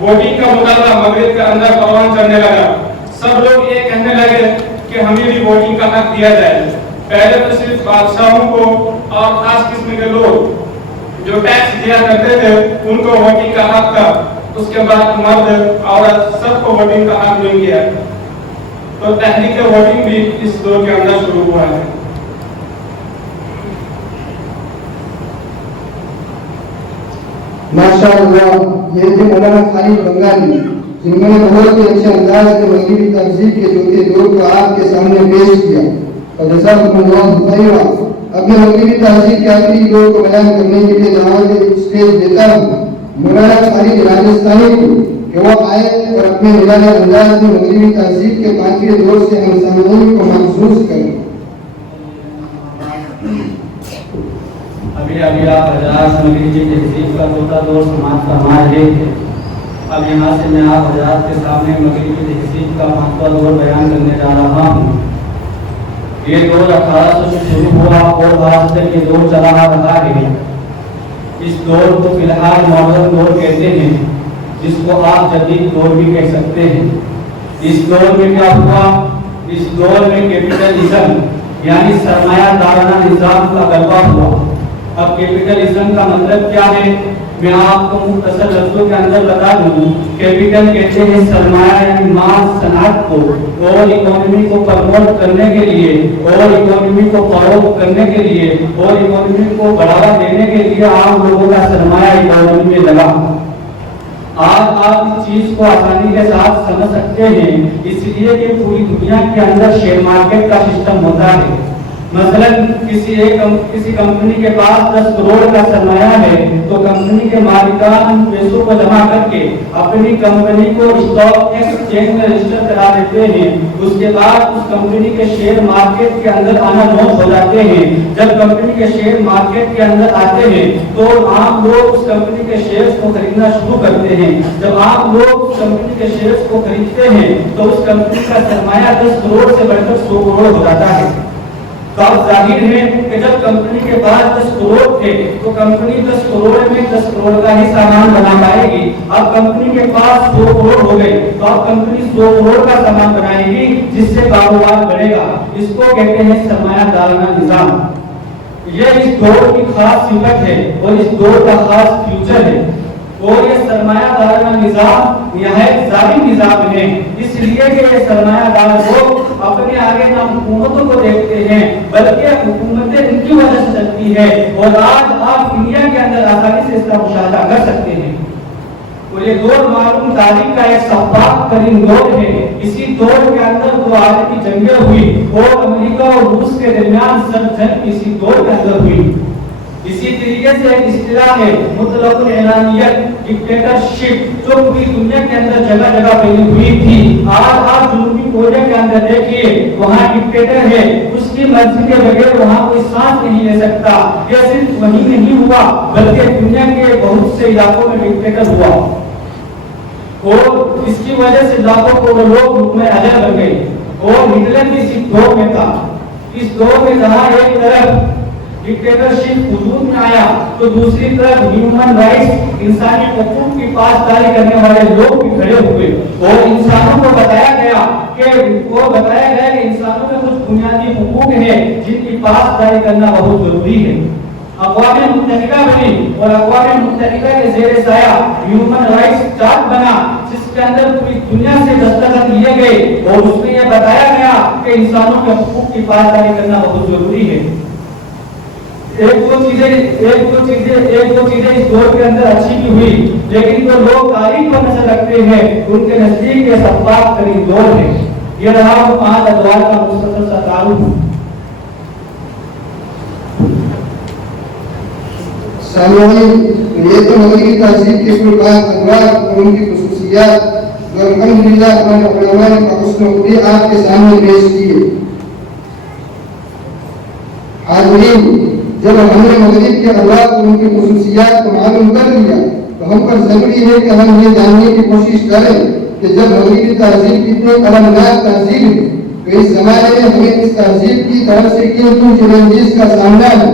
वोटिंग का मुताला मगरिब के अंदर परवान चढ़ने लगा। सब लोग ये कहने लगे कि हमें भी वोटिंग का हक दिया जाए। पहले तो सिर्फ बादशाहों को और खास किस्म के लोग जो टैक्स दिया करते थे उनको वोटिंग का हक था। उसके बाद मर्द औरत सबको वोटिंग का हक मिल गया। तो तहरीक वोटिंग भी इस दौर के अंदर शुरू हुआ है। माशाअल्लाह, ये थे मौलाना खालिद बंगाली, जिन्होंने बहुत ही अच्छे अंदाज में मगरबी तहजीब के चौथे दौर को आपके सामने पेश किया और जज़ाकुमुल्लाह। अब मैं मगरबी तहजीब के आखिरी दौर को बयान करने के लिए जनाब स्टेज देता हूँ मौलाना खालिद राजस्थानी को कि वो आए और अपने निराला अंदाज में मगरबी तहजीब के पांचवें दौर से हम सामने को महसूस करें। अभी आप हजरात मगरबी तहजीब का चौथा दौर समाप्त फरमा रहे थे। अब यहाँ से मैं आप हजरात के सामने मगरबी तहजीब का पांचवा दौर बयान करने जा रहा हूँ। ये दौर 1800 से शुरू हुआ और आज तक ये दौर चला आ रहा है। इस दौर को फिलहाल मॉडर्न दौर कहते हैं, जिसको आप जदीद दौर भी कह सकते हैं। इस दौर में क्या हुआ? इस दौर में कैपिटलिज्म यानी सरमायादाराना निजाम का गलबा हुआ। अब कैपिटलिज्म का मतलब क्या है, मैं आपको मुख्तसर लफ्जों के अंदर बता दूं। कैपिटल कहते हैं सरमाया यानी माल सनात को, और इकोनॉमी को प्रमोट करने के लिए और इकोनॉमी को फरोग करने के लिए और इकोनॉमी को बढ़ावा देने के लिए आम लोगों का सरमाया इकोनॉमी में लगा। आज आप इस चीज को आसानी के साथ समझ सकते हैं, इसलिए कि पूरी दुनिया के अंदर शेयर मार्केट का सिस्टम होता है। मसलन किसी कंपनी के पास 10 करोड़ का सरमाया है तो कंपनी के मालिकान पैसों को जमा करके अपनी कंपनी को स्टॉक एक्सचेंज में रजिस्टर करा देते हैं। उसके बाद उस कंपनी के शेयर मार्केट के अंदर आना नोट हो जाते हैं। जब कंपनी के शेयर मार्केट के अंदर आते हैं तो आम लोग उस कंपनी के शेयर्स को खरीदना शुरू करते हैं। जब आम लोग उस कंपनी के शेयर्स को खरीदते हैं तो उस कंपनी का सरमाया 10 करोड़ से बढ़कर 100 करोड़ हो जाता है। तो अब जाहिर है कि जब कंपनी के पास 10 करोड़ थे तो कंपनी 10 करोड़ में 10 करोड़ का ही सामान बना पाएगी। अब कंपनी के पास 100 करोड़ हो गए तो अब कंपनी 100 करोड़ का सामान बनाएगी, जिससे कारोबार बढ़ेगा। इसको कहते हैं सरमायादाराना निजाम। ये इस दौर की खास सिफत है और इस दौर का खास फ्यूचर है। और ये सरमायादाराना निजाम यह जालिम निजाम है, इसलिए कि ये सरमायादार लोग अपने आगे ना हुकूमतों को देखते हैं बल्कि हुकूमतें इनकी वजह से चलती है। और आज आप इंडिया के अंदर आसानी से इसका मुशाहदा कर सकते हैं। और ये दौर मालूम तारीख का एक सफाक तरीन दौर है। इसी दौर के अंदर 2 आलमी जंगें हुई और अमेरिका और रूस के दरमियान सख्त जंग इसी दौर के अंदर हुई। इसी तरीके से एक इस्तिलाह है मुतलक़ एलानियत डिक्टेटरशिप, जो पूरी दुनिया के अंदर जगह जगह फैली हुई थी। आज आप जनूबी कोरिया के अंदर देखिए, वहाँ डिक्टेटर है, उसकी मर्जी के बगैर वहाँ कोई सांस नहीं ले सकता। यह सिर्फ वही नहीं हुआ बल्कि दुनिया के बहुत से इलाकों में डिक्टेटर हुआ और इसकी वजह से लाखों करोड़ों लोग मुल्क में अजर बन गए। और हिटलर भी इस दौर में था। इस दौर में जहाँ एक तरफ डिक्टेटरशिप वजूद में आया तो दूसरी तरफ ह्यूमन राइट्स इंसानी हकूक की पासदारी करने वाले लोग भी खड़े हुए और इंसानों को बताया गया कि इंसानों में कुछ बुनियादी हुकूक है जिनकी पासदारी करना बहुत जरूरी है। अक़वाम मुत्तहिदा बनी और अक़वाम मुत्तहिदा के ज़ेर साया ह्यूमन राइट्स चार्ट बना, जिसके अंदर पूरी दुनिया से दस्तखत लिए गए और उसमें यह बताया गया कि इंसानों के हुकूक की पासदारी करना बहुत जरूरी है। एक दो चीजें इस दौर के अंदर अच्छी भी हुई, लेकिन जो लोग तारीख पर नजर रखते हैं उनके नजदीक ये सफाक तरीन दौर है। ये रहा 5 अदवार का मुस्तकिल सा तारुफ। ये तो मगरबी तहजीब के कुल 5 अदवार और उनकी खुसूसियात जो अल्हम्दुलिल्लाह हमारे उलमा ने बखुसूस आपके सामने पेश किए। हाज़रीन, जब हमने मगरिब के अदवार और उनकी खुसूसियात को मालूम कर लिया तो हम पर जरूरी है कि हम ये जानने की कोशिश करें कि जब मगरिबी तहजीब इतने अलमनाक तहजीब है तो इस जमाने में हमें इस तहजीब की तरफ से किन चैलेंजेस का सामना है।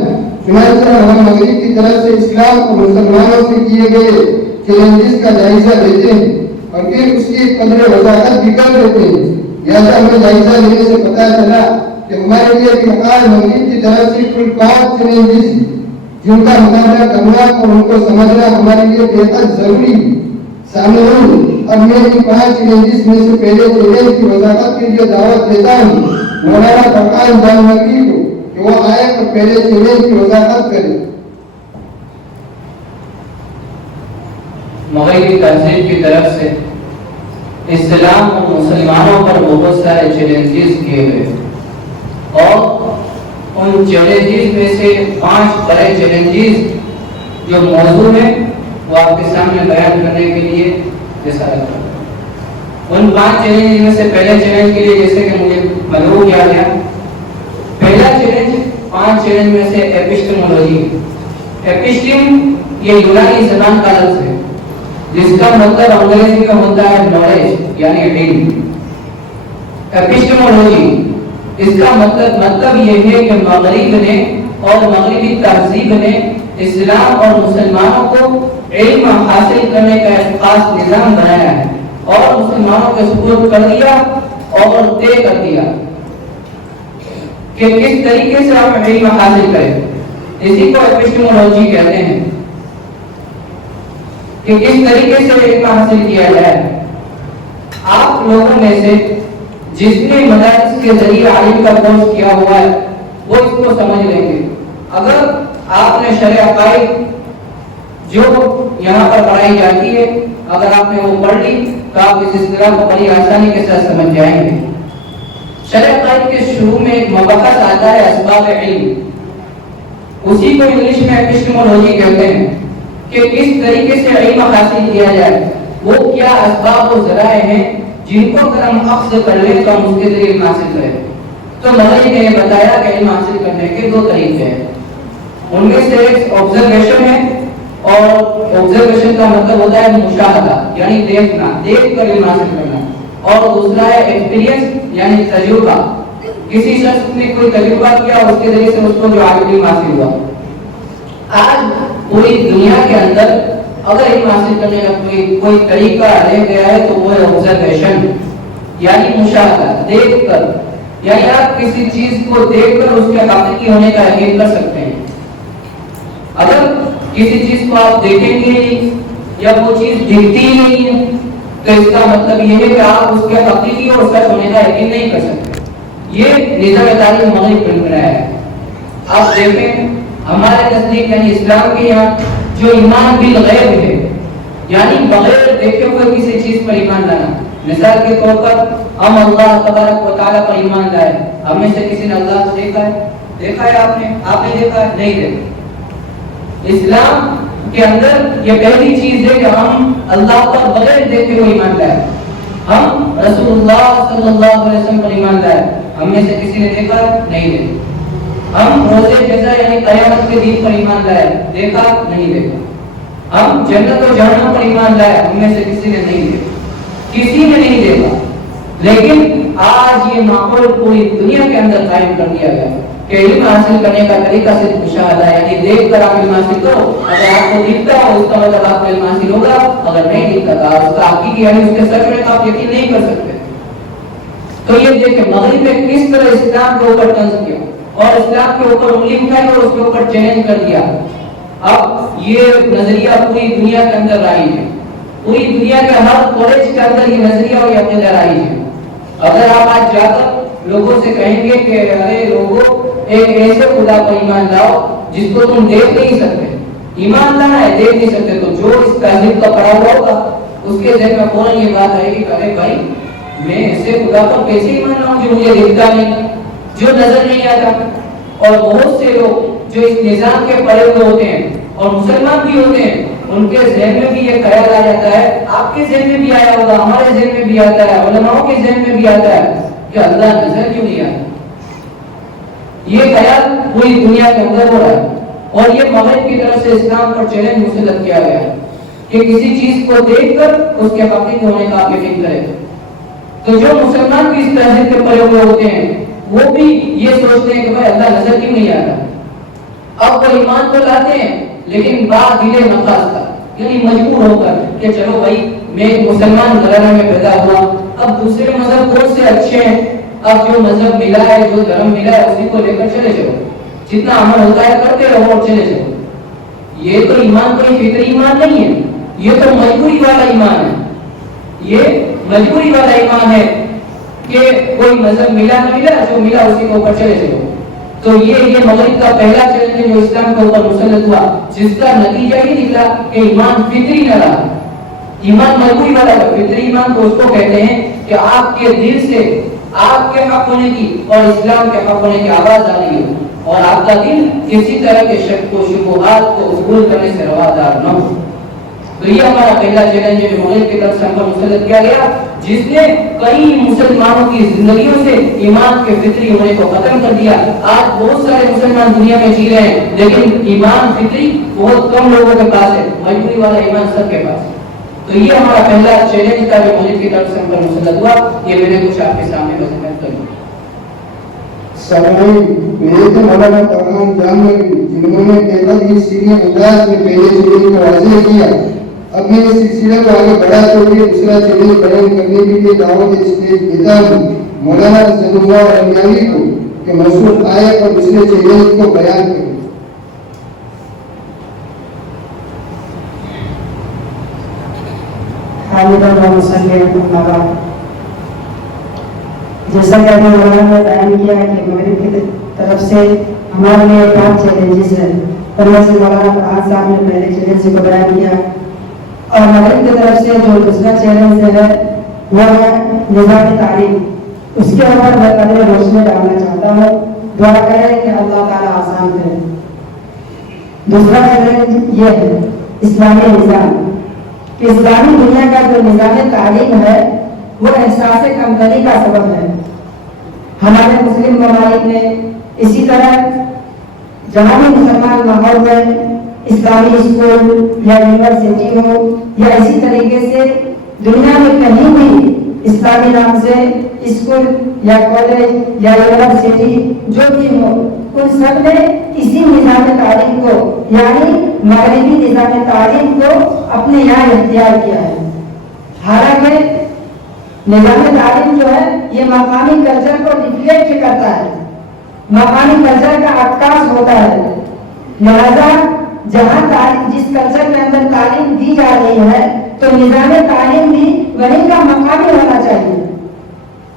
चुनांचे हम मगरिब की तरफ से इस्लाम और मुसलमानों से किए गए चैलेंजेस का जायजा लेते हैं और फिर उसकी कदर वजाहत भी कर देते हैं। लिहाजा हमें जायजा लेने से पता चला कि हमारे लिए फिलहाल मगरिब की तरफ से कुल 5 चैलेंजेस जिनका मुकाबला करना और उनको समझना हमारे लिए बेहद जरूरी है। सामने अब मैं इन 5 चैलेंजेस में से पहले चैलेंज की वजाहत के लिए दावत देता हूँ मौलाना फरकान जानवी को कि वो आए और पहले चैलेंज की वजाहत करें। मगरिबी तहजीब की तरफ से اسلام اور مسلمانوں پر بہت سارے چیلنجز کیے گئے اور ان چیلنجز میں سے 5 بڑے چیلنجز جو موضوع ہیں وہ آپ کے سامنے بیان کرنے کے لیے جیسا رکھا. ان 5 چیلنج میں سے پہلے چیلنج کے لیے جیسے کہ مجھے مدعو کیا گیا. پہلا چیلنج 5 چیلنج میں سے ایپسٹمولوجی. ایپسٹم یہ یونانی زبان کا لفظ ہے جس کا مطلب انگریزی میں ہوتا ہے نالج یعنی علم. ایپسٹمولوجی اس کا مطلب یہ ہے کہ مغرب نے اور مغربی تہذیب نے اسلام اور مسلمانوں کو علم حاصل کرنے کا ایک خاص نظام بنایا ہے اور مسلمانوں کے سپرد کر دیا اور طے کر دیا کہ کس طریقے سے آپ علم حاصل کریں. اسی کو ایپسٹمولوجی کہتے ہیں کہ کس طریقے سے علم حاصل کیا جائے. آپ لوگوں میں سے جس نے مدارس کے ذریعے علم کا کورس کیا ہوا ہے وہ اس کو سمجھ لیں گے. اگر آپ نے شرع عقائد جو یہاں پر پڑھائی جاتی ہے اگر آپ نے وہ پڑھ لی تو آپ اس اصطلاح کو بڑی آسانی کے ساتھ سمجھ جائیں گے. شرع عقائد کے شروع میں ایک مبحث آتا ہے اسباب علم. اسی کو انگلش میں ایپسٹمولوجی کہتے ہیں کہ کس طریقے سے علم حاصل کیا جائے. وہ کیا اسباب و ذرائع ہیں جن کو اگر ہم اخذ کر لیں تو ہم اس کے ذریعے علم حاصل کریں. تو مغرب نے یہ بتایا کہ علم حاصل کرنے کے 2 طریقے ہیں. ان میں سے ایک آبزرویشن ہے اور آبزرویشن کا مطلب ہوتا ہے مشاہدہ یعنی دیکھنا, دیکھ کر علم حاصل کرنا. اور دوسرا ہے ایکسپیرینس یعنی تجربہ. کسی شخص نے کوئی تجربہ کیا اس کے ذریعے سے اس کو جو علم حاصل ہوا. آج پوری دنیا کے اندر اگر علم حاصل کرنے کا کوئی طریقہ رہ گیا ہے تو وہ ہے آبزرویشن یعنی مشاہدہ, دیکھ کر. یعنی آپ کسی چیز کو دیکھ کر اس کے حقیقی ہونے کا یقین کر سکتے ہیں. اگر کسی چیز کو آپ دیکھیں گے یا وہ چیز دکھتی ہی نہیں ہے تو اس کا مطلب یہ ہے کہ آپ اس کے حقیقی اور سچ ہونے کا یقین نہیں کر سکتے. یہ نظام تعلیم مغرب میں بنایا ہے. آپ دیکھیں ہمارے نزدیک یعنی اسلام کے یہاں جو ایمان بالغیب ہے یعنی بغیر دیکھے ہوئے کسی چیز پر ایمان لانا. مثال کے طور پر ہم اللہ تبارک و تعالیٰ پر ایمان لائے. ہم میں سے کسی نے اللہ کو دیکھا ہے؟ دیکھا ہے آپ نے دیکھا ہے؟ نہیں دیکھا. اسلام کے اندر یہ پہلی چیز ہے کہ ہم اللہ پر بغیر دیکھے ہوئے ایمان لائے. ہم رسول اللہ صلی اللہ علیہ وسلم پر ایمان لائے. ہم میں سے کسی نے دیکھا ہے؟ نہیں دیکھا. ہم روزے جزا یعنی قیامت کے دن پر ایمان لائے. دیکھا؟ نہیں دیکھا. ہم جنت و جہنم پر ایمان لائے. ہم میں سے کسی نے نہیں دیکھا. کسی نے نہیں دیکھا. لیکن آج یہ ماحول پوری دنیا کے اندر قائم کر دیا گیا کہ علم حاصل کرنے کا طریقہ صرف مشاہدہ یعنی دیکھ کر آپ علم حاصل کرو. اگر آپ کو دکھتا ہو اس کا مطلب آپ کو علم حاصل ہوگا. اگر نہیں دکھتا تو اس کا حقیقی یعنی اس کے سچ میں آپ یقین نہیں کر سکتے. تو یہ دیکھیں مغرب نے کس طرح اسلام کے اوپر طنز کیا اور اسلام کے اوپر انگلی اٹھائی اور اس کے اوپر چیلنج کر دیا. اب یہ نظریہ پوری دنیا کے اندر رائج ہے. پوری دنیا کے ہر کالج کے اندر یہ نظریہ اور یہ عقیدہ رائج ہے. اگر آپ آج جا کر لوگوں سے کہیں گے کہ ارے لوگوں ایک ایسے خدا پر ایمان لاؤ جس کو تم دیکھ نہیں سکتے. ایمان لانا ہے, دیکھ نہیں سکتے. تو جو اس تہذیب کا پڑھا ہوا ہوگا اس کے ذہن میں فوراً یہ بات آئے گی کہ ارے بھائی میں ایسے خدا پر کیسے ایمان لاؤں جو مجھے دکھتا نہیں, جو نظر نہیں آتا. اور بہت سے لوگ جو اس نظام کے پڑھے ہوئے ہوتے ہیں اور مسلمان بھی ہوتے ہیں ان کے ذہن میں بھی یہ خیال آ جاتا ہے. آپ کے ذہن میں بھی آیا ہوگا, ہمارے ذہن میں بھی آتا ہے, علماء کے ذہن میں بھی آتا ہے کہ اللہ نظر کیوں نہیں آتا. یہ خیال پوری دنیا کے اندر ہو رہا ہے اور یہ مغرب کی طرف سے اسلام پر چیلنج مسلط کیا گیا ہے کہ کسی چیز کو دیکھ کر اس کے حقیقی ہونے کا آپ یقین کریں. تو جو مسلمان بھی اس تہذیب کے پڑے ہوئے ہوتے ہیں وہ بھی یہ سوچتے ہیں کہ بھائی اللہ نظر کیوں نہیں آتا. اب وہ ایمان تو لاتے ہیں لیکن بات دل نخواستہ یعنی مجبور ہو کر کہ چلو بھائی میں ایک مسلمان گھرانے میں پیدا ہوا, اب دوسرے مذہب کون سے اچھے ہیں, اب جو مذہب ملا ہے جو دھرم ملا ہے اسی کو لے کر چلے جاؤ, جتنا عمل ہوتا ہے کرتے رہو اور چلے جاؤ. یہ تو ایمان کوئی فطری ایمان نہیں ہے, یہ تو مجبوری والا ایمان ہے. یہ مجبوری والا ایمان ہے کہ کوئی مذہب ملا نہ ملا جو ملا اسی کو اوپر چلے جاؤ. تو یہ مغرب کا پہلا چیلنج ہے جو اسلام کے اوپر مسلط ہوا, جس کا نتیجہ یہ نکلا کہ ایمان فطری نہ رہا. ایمان مجبوری والا ہے. فطری ایمان تو اس کو کہتے ہیں کہ آپ کے دل سے آپ کے حق ہونے کی اور اسلام کے حق ہونے کی آواز آ رہی ہو اور آپ کا دل کسی طرح کے شک و شبہات کو قبول کرنے سے روادار نہ ہو. تو یہ ہمارا پہلا چیلنج ہے جو مغرب کی طرف سے ہم پر مسلط کیا گیا، جس نے کئی مسلمانوں کی زندگیوں سے ایمان کے فطری ہونے کو ختم کر دیا. آج بہت سارے مسلمان دنیا میں جی رہے ہیں لیکن ایمان فطری بہت کم لوگوں کے پاس ہے، مجبوری والا ایمان سب کے پاس ہے. تو یہ ہمارا پہلا چیلنج تھا جو مغرب کی طرف سے ہم پر مسلط ہوا. یہ میں نے کچھ آپ کے سامنے وضاحت کر دی. سامعین، میرے تو مولانا فرمان جان جنہوں نے بےحد ہی سیریہ انداز میں پہلے چیلنج کو واضح کیا. اب میں اس سلسلے کو آگے بڑھاتے ہوئے دوسرا چیلنج بیان کرنے کے لیے دعوت اسٹیج دیتا ہوں مولانا اسد اللہ رحمانی کو کہ مشہور آئے اور دوسرے چیلنج کو بیان کریں. جیسا کہ ابھی مولانا نے بیان کیا ہے کہ مغرب کی طرف سے ہمارے لیے 5 چیلنجز ہیں، اور میں سے مولانا فرحان صاحب نے پہلے چیلنج کو بیان کیا، اور مغرب کی طرف سے جو دوسرا چیلنج ہے وہ ہے نظام تعلیم. اس کے اوپر میں قدر روشنی ڈالنا چاہتا ہوں. دعا کریں کہ اللہ تعالیٰ آسان کرے. دوسرا چیلنج یہ ہے اسلامی نظام. اسلامی دنیا کا جو نظام تعلیم ہے وہ احساس کمتری کا سبب ہے. ہمارے مسلم ممالک میں اسی طرح جہاں بھی مسلمان ماحول میں اسلامی اسکول یا یونیورسٹی ہو یا اسی طریقے سے دنیا میں کہیں بھی اسلامی نام سے اسکول یا کالج یا یونیورسٹی جو بھی ہو، ان سب نے اسی نظام تعلیم کو یعنی مغربی نظام تعلیم کو اپنے یہاں اختیار کیا ہے. حالانکہ نظام تعلیم جو ہے یہ مقامی کلچر کو ریفلیکٹ کرتا ہے، مقامی کلچر کا عکاس ہوتا ہے. لہذا جہاں تعلیم جس کلچر کے اندر تعلیم دی جا رہی ہے تو نظام تعلیم بھی وہیں کا مقامی ہونا چاہیے.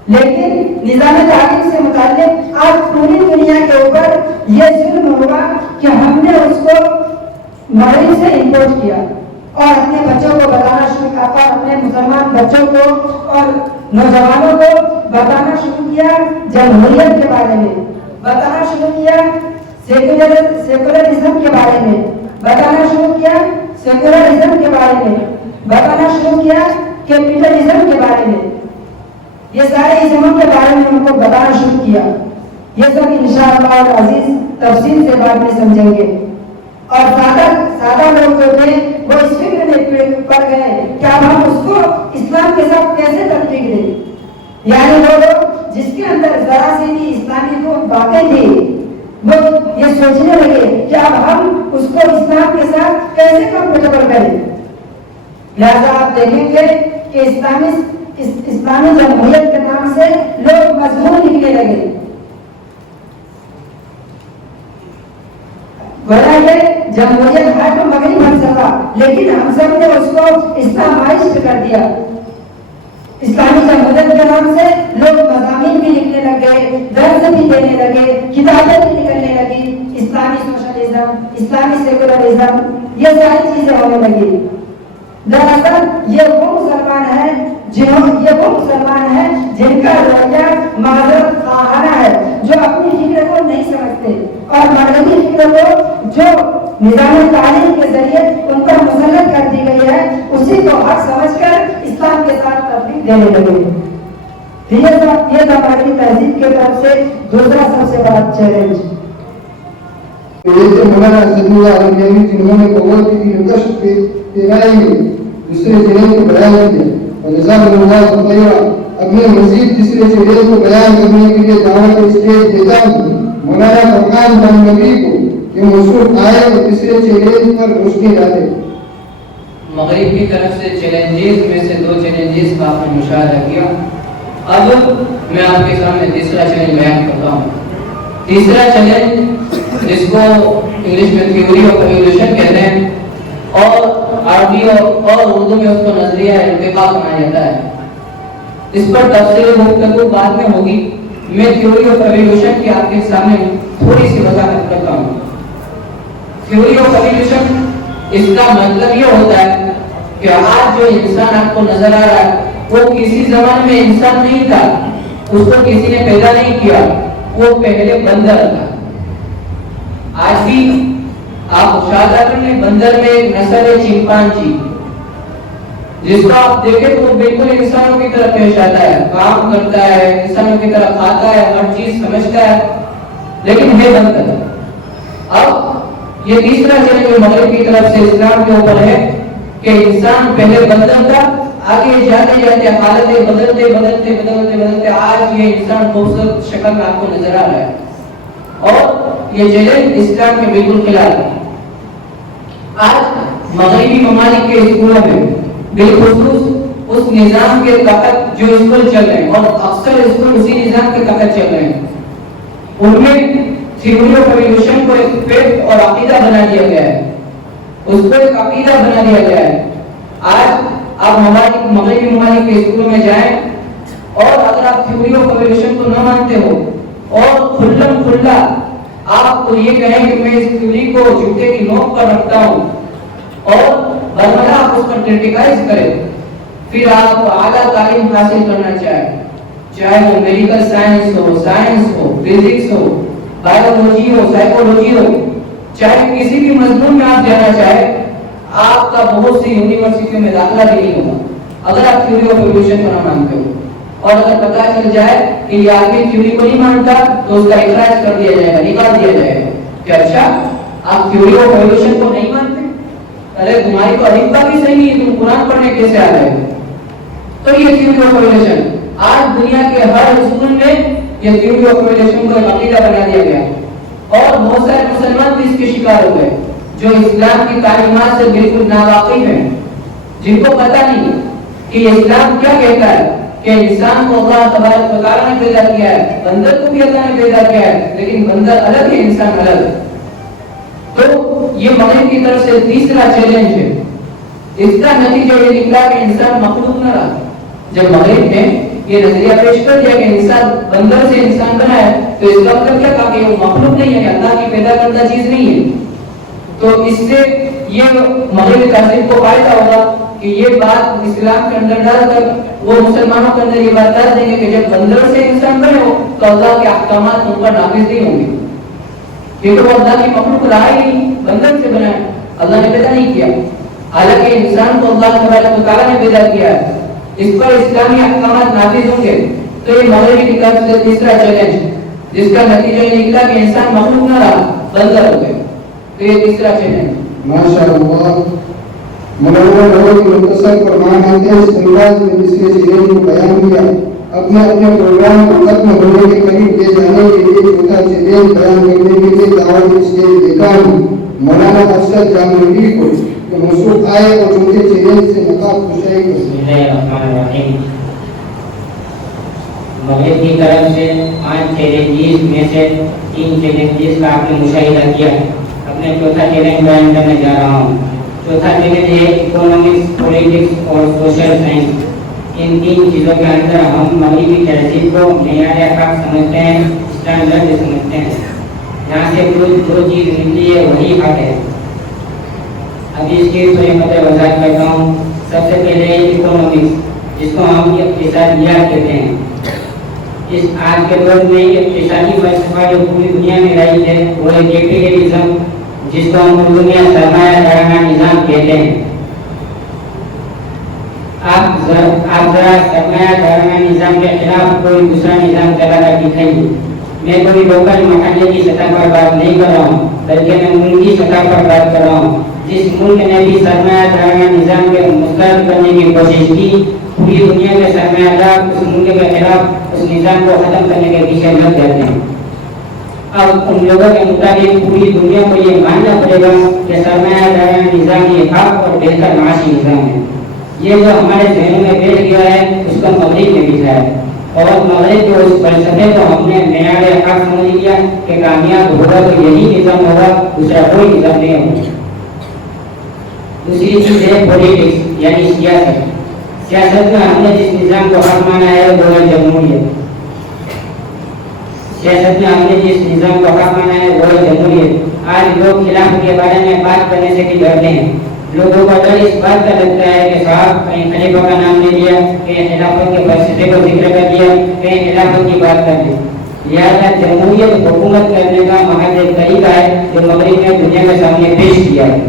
لیکن نظام تعلیم سے متعلق آج پوری دنیا کے اوپر یہ ظلم ہوا کہ ہم نے اس کو مغرب سے امپورٹ کیا اور اپنے بچوں کو بتانا شروع کیا، اور اپنے مسلمان بچوں کو اور نوجوانوں کو بتانا شروع کیا جمہوریت کے بارے میں، بتانا شروع کیا سیکولرزم کے بارے میں، بتانا شروع کیا سیکولرزم کے بارے میں، بتانا شروع کیا کیپٹلزم کے بارے میں. یہ سارے ازموں کے بارے میں ان کو بتانا شروع کیا. یہ سب انشاءاللہ العزیز تفصیل سے بعد میں سمجھیں گے. اور سادہ لوگ جو تھے وہ اس فکر میں پڑ گئے کہ اب ہم اس کو اسلام کے ساتھ کیسے تطبیق دیں. یعنی وہ لوگ جس کے اندر ذرا سی بھی اسلامی کو باتیں تھی وہ یہ سوچنے لگے کہ اب ہم اس کو اسلام کے ساتھ کیسے کمفرٹیبل کریں. لہذا آپ دیکھیں گے کہ اسلامی جمہوریت کے نام سے لوگ مضمون لکھنے لگے. گویا یہ جمہوریت ہے تو مغربی فلسفہ، لیکن ہم سب نے اس کو اسلامائزڈ کر دیا. اسلامی جمہوریت کے نام سے لوگ مضامین بھی لکھنے لگے، درس بھی دینے لگے، کتابیں بھی نکلنے لگی. اسلامی سوشلزم، اسلامی سیکولرزم، یہ ساری چیزیں ہونے لگی. دراصل یہ وہ مسلمان ہیں جن کا رویہ معذرت خواہانہ ہے، جو اپنی فکر کو نہیں سمجھتے اور مغربی فکر کو جو نظام تعلیم کے ذریعے ان پر مسلط کر دی گئی ہے اسی کو حق سمجھ کر اسلام کے ساتھ تطبیق دینے لگے. یہ مغربی تہذیب کی طرف سے دوسرا سب سے بڑا چیلنج. مولانا اسد اللہ رحمانی جنہوں نے بہت ہی دلکش پیرائی میں دوسرے چیلنج کو بیان کیا اور جزاک اللہ خیرا. اب میں مزید تیسرے چیلنج کو بیان کرنے کے لیے دعوت اسٹیج دیتا ہوں مولانا فرقان جانوی کو کہ مشہور آئے اور تیسرے چیلنج پر روشنی ڈالے. مغرب کی طرف سے چیلنجز میں سے 2 چیلنجز کا آپ نے مشاہدہ کیا. اب میں آپ کے سامنے تیسرا چیلنج بیان کرتا ہوں. تیسرا چیلنج جس کو انگلش میں تھیوری آف ایوولوشن کہتے ہیں اور عربی اور اردو میں اس کو نظریہ ارتقاء کہا جاتا ہے. اس پر تفصیل گفتگو بعد میں ہوگی. میں تھیوری آف ایوولوشن کی آپ کے سامنے تھوڑی سی وضاحت کرتا ہوں. تھیوری آف ایوولوشن اس کا مطلب یہ ہوتا ہے کہ آج جو انسان آپ کو نظر آ رہا ہے وہ کسی زمانے میں انسان نہیں تھا, اس کو کسی نے پیدا نہیں کیا, وہ پہلے بندر تھا. آج بھی آپ مشاہدہ کر لیں, بندر میں ایک نسل ہے چمپانزی, جس کو آپ دیکھیں تو وہ بالکل انسانوں کی طرح پیش آتا ہے, کام کرتا ہے, انسانوں کی طرح کھاتا ہے, ہر چیز سمجھتا ہے, لیکن ہے بندر. اب یہ تیسرا چیلنج مغرب کی طرف سے اسلام کے اوپر ہے کہ انسان پہلے بندر تھا, آگے جاتے جاتے حالتیں بدلتے بدلتے بدلتے بدلتے آج یہ انسان خوبصورت شکل میں آپ کو نظر آ رہا ہے, اور یہ چیلنج اسلام کے بالکل خلاف ہے. آج مغربی ممالک کے اسکولوں میں بالخصوص اس نظام کے تحت جو اسکول چل رہے ہیں, اور اکثر اسکول اسی نظام کے تحت چل رہے ہیں, ان میں تھیوری آف ایوولوشن کو ایک فیکٹ اور عقیدہ بنا دیا گیا ہے, اس کو ایک عقیدہ بنا دیا گیا ہے. آج آپ مغربی ممالک کے اسکولوں میں جائیں اور اگر آپ تھیوری آف ایوولوشن کو نہ مانتے ہو اور کھلم کھلا آپ کو یہ کہیں کہ میں اس تھیوری کو جوتے کی نوک پر رکھتا ہوں اور برملا آپ اس پر کرٹیکائز کریں, پھر آپ اعلیٰ تعلیم حاصل کرنا چاہیں, چاہے وہ میڈیکل سائنس ہو, فزکس ہو, بایولوجی ہو, سائیکولوجی ہو, چاہے کسی بھی مضمون میں آپ جانا چاہیں, آپ کا بہت سی یونیورسٹیوں میں داخلہ بھی نہیں ہوگا اگر آپ تھیوری آف ایوولوشن کو نہ مانتے ہو. اور اگر پتہ چل جائے کہ یہ آدمی تھیوری کو نہیں مانتا تو اس کا اخراج کر دیا جائے گا, نکال دیا جائے گا کہ اچھا آپ تھیوری آف ایوولوشن کو نہیں مانتے, ارے تمہاری تو الفبا بھی صحیح نہیں ہے, تم قرآن پڑھنے کیسے آ رہے ہو. تو یہ تھیوری آف ایوولوشن آج دنیا کے ہر اسکول میں یہ تھیوری آف ایوولوشن کو عقیدہ بنا دیا گیا, اور بہت سارے مسلمان بھی اس کے شکار ہو گئے جو اسلام کی تعلیمات سے بالکل ناواقف ہیں, جن کو پتہ نہیں کہ یہ اسلام کیا کہتا ہے کہ انسان کو اللہ تبارک و تعالیٰ نے پیدا کیا ہے, بندر کو بھی اللہ نے پیدا کیا ہے, لیکن بندر الگ ہے, انسان الگ ہے. تو یہ مغرب کی طرف سے تیسرا چیلنج ہے. اس کا نتیجہ یہ نکلا کہ انسان مخلوق نہ رہا. جب مغرب نے یہ نظریہ پیش کر دیا کہ انسان بندر سے انسان بنا ہے تو اس کا مطلب کیا کہا کہ وہ مخلوق نہیں ہے, اللہ کی پیدا کردہ چیز نہیں ہے. تو اس سے یہ مغربی تہذیب کو فائدہ ہوگا کہ یہ بات اسلام کے اندر ڈال کر وہ مسلمانوں کے اندر یہ بات ڈال دیں گے کہ جب بندر سے انسان بنے ہو تو اللہ کے احکامات ان پر نافذ نہیں ہوں گے, کیونکہ وہ اللہ کی مخلوق رہا ہی نہیں, بندر سے بنا ہے, اللہ نے پیدا نہیں کیا. حالانکہ انسان کو اللہ تبارک و تعالیٰ نے پیدا کیا ہے, اس پر اسلامی احکامات نافذ ہوں گے. تو یہ مغربی کی طرف سے تیسرا چیلنج, جس کا نتیجہ یہ نکلا کہ انسان مخلوق نہ رہا, بندر ہو گئے. تو یہ تیسرا چیلنج. ماشاءاللہ مولانا بہت ہی مختصر فرمان آتے ہیں اس انداز میں جس کے چیلنج کو بیان کیا. اپنے پروگرام کو ختم ہونے کے قریب لے جانے کے لیے چھوٹا چیلنج بیان کرنے کے لیے دعوت اسٹیج دیتا ہوں مولانا افضل جامعی کو کہ موصوف آئے اور چھوٹے چیلنج سے نقاب کشائی کریں. بسم اللہ الرحمن الرحیم. مغرب کی طرف سے 5 چیلنجز میں سے 3 چیلنجز کا آپ نے مشاہدہ کیا. اپنے چوتھا چیلنج بیان کرنے جا رہا ہوں. چوتھا چیلنج ہے اکنامکس, پولیٹکس اور سوشل سائنس. ان 3 چیزوں کے اندر ہم مغربی تہذیب کو معیار حق سمجھتے ہیں, اسٹینڈرڈ سمجھتے ہیں. یہاں سے جو چیز نکلی ہے وہی حق ہے. اب اس کی تھوڑی وضاحت کرتا ہوں. سب سے پہلے اکنامکس, جس کو ہم اقتصادیات کہتے ہیں. اس آج کے دور میں اقتصادی فلسفہ جو پوری دنیا میں رائج ہے وہ ہے کیپٹلزم, جس کو ہم اردو میں سرمایہ دارانہ نظام کہتے ہیں. آپ ذرا سرمایہ دارانہ نظام کے خلاف کوئی دوسرا نظام چلا کر دکھائیے. میں کوئی لوکل محلے کی سطح پر بات نہیں کر رہا ہوں, بلکہ میں ملکی سطح پر بات کر رہا ہوں. جس ملک نے بھی سرمایہ دارانہ نظام کے مسترد کرنے کی کوشش کی, پوری دنیا کے سرمایہ دار اس ملک کے خلاف اس نظام کو ختم کرنے کے پیچھے لگ جاتے ہیں. اب ان لوگوں کے مطابق پوری دنیا کو یہ ماننا پڑے گا کہ سرمایہ دارانہ نظام یہ حق اور بہتر معاشی نظام ہے. یہ جو ہمارے ذہنوں میں بیٹھ گیا ہے اس کو مغرب نے بھیجا ہے, اور مغرب کے اس فلسفے کو ہم نے معیار حق سمجھ لیا کہ کامیاب ہوگا تو یہی نظام ہوگا, دوسرا کوئی نظام نہیں ہوگا. دوسری چیز ہے پولیٹکس یعنی سیاست. سیاست میں ہم نے جس نظام کو حق مانا ہے وہ ہے جمہوریت. سیاست میں ہم نے جس نظام کو حق مانا ہے وہ ہے جمہوریت. آج لوگ خلافت کے بارے میں بات کرنے سے بھی ڈرتے ہیں. लोगों का डर इस बात का लगता है कि साहब कहीं खलीफा का नाम ले लिया, कहीं खिलाफत के फैसले को जिक्र कर दिया, कहीं खिलाफत की बात कर दी। लिहाजा जमहूरियत हुकूमत करने का महज एक तरीका है जो मगरिब ने दुनिया के सामने पेश किया है।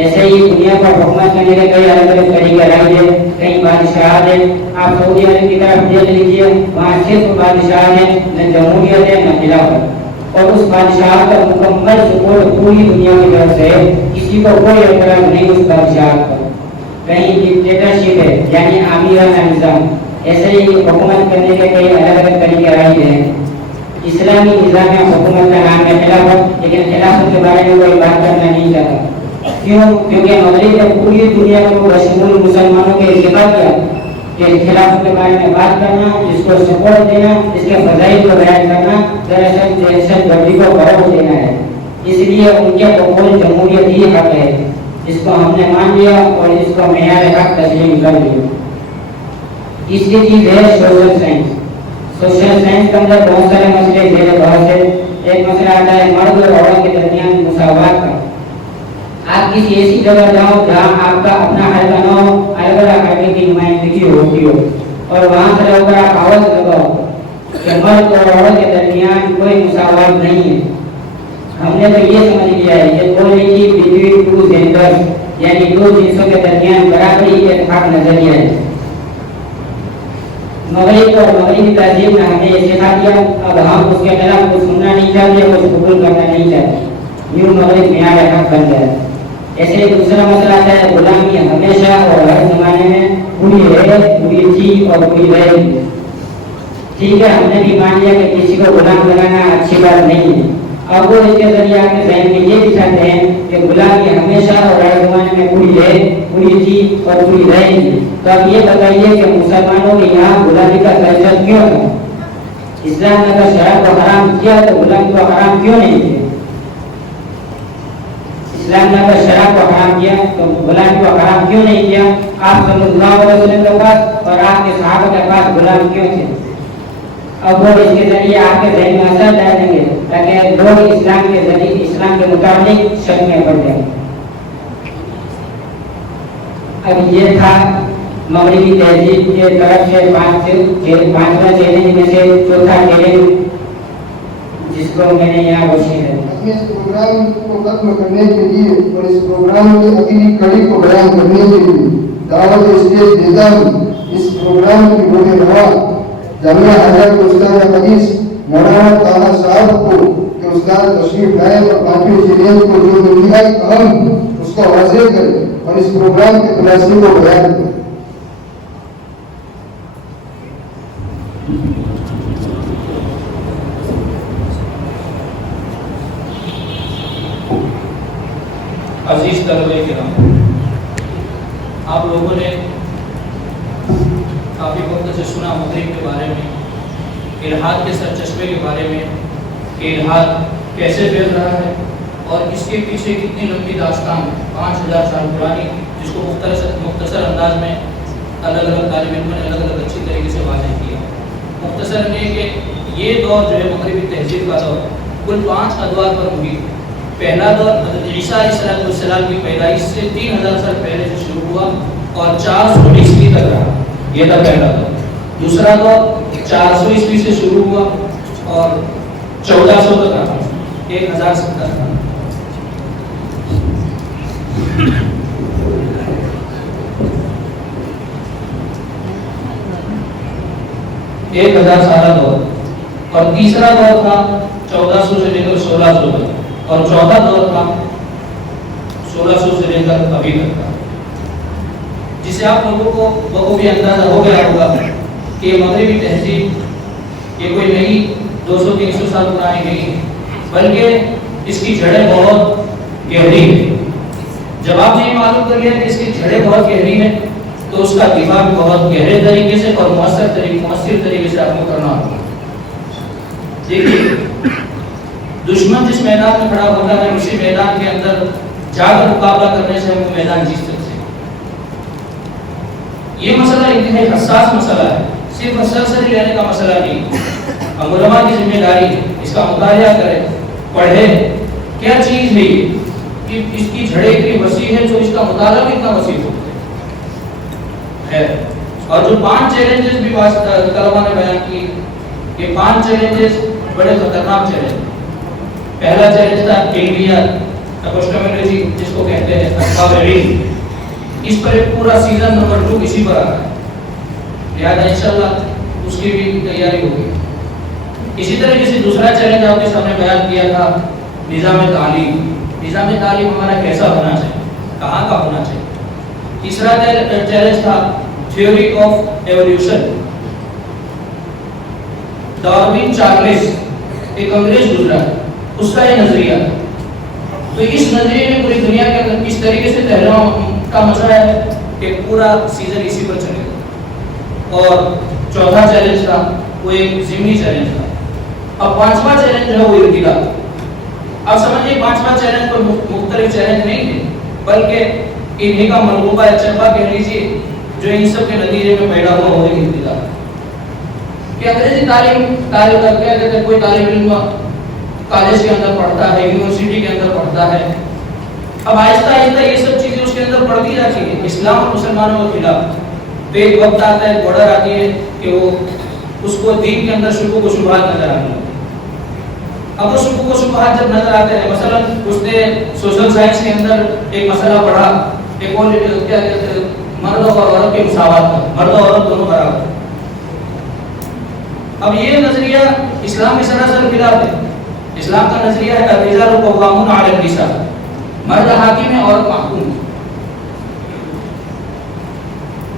ऐसे ही दुनिया पर हुकूमत करने के कई अलग अलग तरीके रहे हैं, कई बादशाह है। आप सऊदी अरब की तरफ देख लीजिए, वहाँ सिर्फ बादशाह है, न जमहूरियत है न खिलाफत। और उस बादशाह का मुकम्मल सपोर्ट पूरी दुनिया की तरफ से है, किसी को कोई एतराज नहीं उस बादशाह पर। कहीं डिक्टेटरशिप है यानी आमिराना निज़ाम। ऐसे ही हुकूमत करने के कई अलग अलग तरीके रहे हैं। इस्लामी निज़ाम में हुकूमत का नाम है खिलाफत, लेकिन खिलाफत के बारे में कोई बात करना नहीं चाहता। क्यों? क्योंकि मगरिब ने पूरी दुनिया को बशमूल मुसलमानों के इत्तिफाक किया कि खिलाफत के बारे में बात करना, इसको सपोर्ट देना, इसके फजाइल को बयान करना दरअसल दहशतगर्दी को फरोग देना है। इसलिए उनके कबूल जमहूरियत ही हक है। इसको हमने मान लिया और इसको मेयार हक तस्लीम कर लिया। तीसरी चीज है सोशल साइंस। सोशल साइंस के अंदर बहुत सारे मसले जेर बहस है। एक मसला आता है मर्द और औरत के दरमियान मुसावात का। आप किसी ऐसी जगह जाओ जहाँ आपका अपना हल्का न हो, अलग अलग हल्के की नुमाइंदगी होती हो, और वहाँ से रहकर आप आवाज लगाओ कि मर्द और औरत के दरमियान कोई मुसावात नहीं है। हमने तो ये समझ लिया है कि बोलने की बिटवीन टू जेंडर्स यानी दो जिन्सों के दरमियान बराबरी के इत्तेफाक नजरिया है। मगरिब और मगरिबी तहजीब ने हमें ये सिखा दिया, अब हम उसके खिलाफ कुछ सुनना नहीं चाहते, कुछ कबूल करना नहीं चाहते। यूं मगरिब मेयार हक बन गया। ऐसे ही दूसरा मसला है गुलामी हमेशा और हर जमाने में बुरी है, बुरी थी और बुरी रहेगी। ठीक है, हमने भी मान लिया कि किसी को गुलाम बनाना अच्छी बात नहीं है। अब वो इसके जरिए आपके जहन में ये दिखाते हैं कि गुलामी हमेशा और हर जमाने में बुरी है, बुरी थी और बुरी रहेगी। तो अब ये बताइए कि मुसलमानों के यहाँ गुलामी का कल्चर क्यों है? इस्लाम ने अगर शराब को हराम किया तो गुलामी को हराम क्यों नहीं किया? इस्लाम ने अगर शराब को हराम किया तो गुलामी को हराम क्यों नहीं किया? आप सल्लल्लाहु अलैहि वसल्लम के पास और आपके सहाबा के पास गुलाम क्यों थे? अब वो इसके जरिए आपके जहन में असर डालेंगे ताकि लोग इस्लाम के जरिए इस्लाम के मुताबिक शक में पड़ जाए। अब ये था मगरिबी तहजीब के तरफ से पांचवा चैलेंज में से चौथा चैलेंज जिसको मैंने यहाँ घोषित है। इस प्रोग्राम को खत्म करने के लिए और इस प्रोग्राम की अगली कड़ी को बयान करने के लिए दावत स्टेज देता हूँ। इस प्रोग्राम की मुख्य रवा जामिया हज़रत उस्ताद हदीस मौलाना ताहा साहब को कि उस्ताद तशरीफ लाए और पांचवें चैलेंज को जो इंतहाई अहम उसको वाज़ेह करें और इस प्रोग्राम के खुलासे को बयान करें। अजीज तलबे किराम, आप लोगों ने काफ़ी वक्त से सुना मगरिब के बारे में, इल्हाद के सरचश्मे के बारे में कि इल्हाद कैसे फैल रहा है और इसके पीछे कितनी लंबी दास्तान 5000 साल पुरानी, जिसको मुख्तसर अंदाज में अलग अलग तालिब इल्मों ने अलग अलग अच्छी तरीके से वाज़ेह किया। मुख्तसर ने कि ये दौर जो है मगरिबी तहजीब का दौर कुल 5 अदवार पर मुहित। पहला दौर हज़रत ईसा अलैहिस्सलाम की पैदाइश से 3000 साल पहले से शुरू हुआ और 400 ईस्वी तक रहा। ये था पहला दौर। दूसरा दौर 400 ईस्वी से शुरू हुआ और 1400 तक रहा, 1070 साल। एक 1000 साल दौर। और तीसरा दौर था 1400 से लेकर 1600 तक और चौथा दौर था 1600 से लेकर अभी तक का, जिसे आप लोगों को बखूबी अंदाजा हो गया होगा कि मगरिबी तहजीब ये कोई नई 200-300 साल पुरानी नहीं है, बल्कि इसकी जड़ें बहुत गहरी है। जब आपने ये मालूम कर लिया कि इसकी जड़ें बहुत गहरी हैं तो उसका दिफा भी बहुत गहरे तरीके से और मौसर तरीके से आपको करना होगा। देखिए, दुश्मन जिस मैदान में खड़ा होता है उसी मैदान के अंदर जाकर मुकाबला करने से हम मैदान जीत सकते हैं। ये मसला इंतहाई हसास मसला है, सिर्फ सरसरी लेने का मसला नहीं। हम उलमा की जिम्मेदारी है, इसका मुतालिया करें, पढ़े क्या चीज है کہ اس کی جڑیں اتنی وسیع ہے، جو اس کا مطالعہ بھی اتنا وسیع ہو ہے. اور جو 5 چیلنجز بھی طلبا نے بیان کی، یہ 5 چیلنجز بڑے خطرناک چیلنج. پہلا چیلنج تھا انڈیا اپوسٹمولوجی، جس کو کہتے ہیں اصحاب علم. اس پر ایک پورا سیزن نمبر 2 اسی پر آ رہا ہے، لہٰذا انشاءاللہ اس کی بھی تیاری ہوگی. اسی طریقے سے دوسرا چیلنج آپ کے سامنے بیان کیا تھا نظام تعلیم. نظام تعلیم ہمارا کیسا ہونا چاہیے، کہاں کا ہونا چاہیے. تیسرا چیلنج تھا theory of evolution. Darwin Charles ایک انگریز گزرا، اس کا یہ نظریہ. تو اس نظریے نے پوری دنیا کے اندر کس طریقے سے تحریروں کا مزہ ہے کہ پورا سیزن اسی پر چلے گا. اور چوتھا چیلنج تھا وہ ایک ضمنی چیلنج تھا. اب 5واں چیلنج جو ہے وہ ارتقا. اب سمجھیے 5واں چیلنج پر مختلف چیلنج نہیں تھے، بلکہ انہیں کا منصوبہ چربا کہہ لیجیے جو ان سب کے نتیجے میں پیدا ہوا وہ ارتقا. کہ انگریزی تعلیم کیا کہتے ہیں، کوئی طالب علم کالج کے اندر پڑھتا ہے، یونیورسٹی کے اندر پڑھتا ہے. اب آہستہ آہستہ یہ سب چیزیں اس کے اندر پڑھتی جاتی ہیں اسلام اور مسلمانوں کے خلاف. تو ایک وقت آتا ہے، بارڈر آتی ہے کہ وہ اس کو دین کے اندر شبہات و شبہات نظر آتی ہیں. اب وہ شبہات و شبہات جب نظر آتے ہیں، مثلا اس نے سوشل سائنس کے اندر ایک مسئلہ پڑھا، ایکوالٹی کیا کہتے ہیں، مرد اور عورت کے مساوات کا، مرد اور عورت دونوں برابر. اب یہ نظریہ اسلام کے سراسر خلاف ہے. اسلام کا نظریہ ہے الرجال قوامون علی النساء، مرد حاکم ہے عورت محکوم.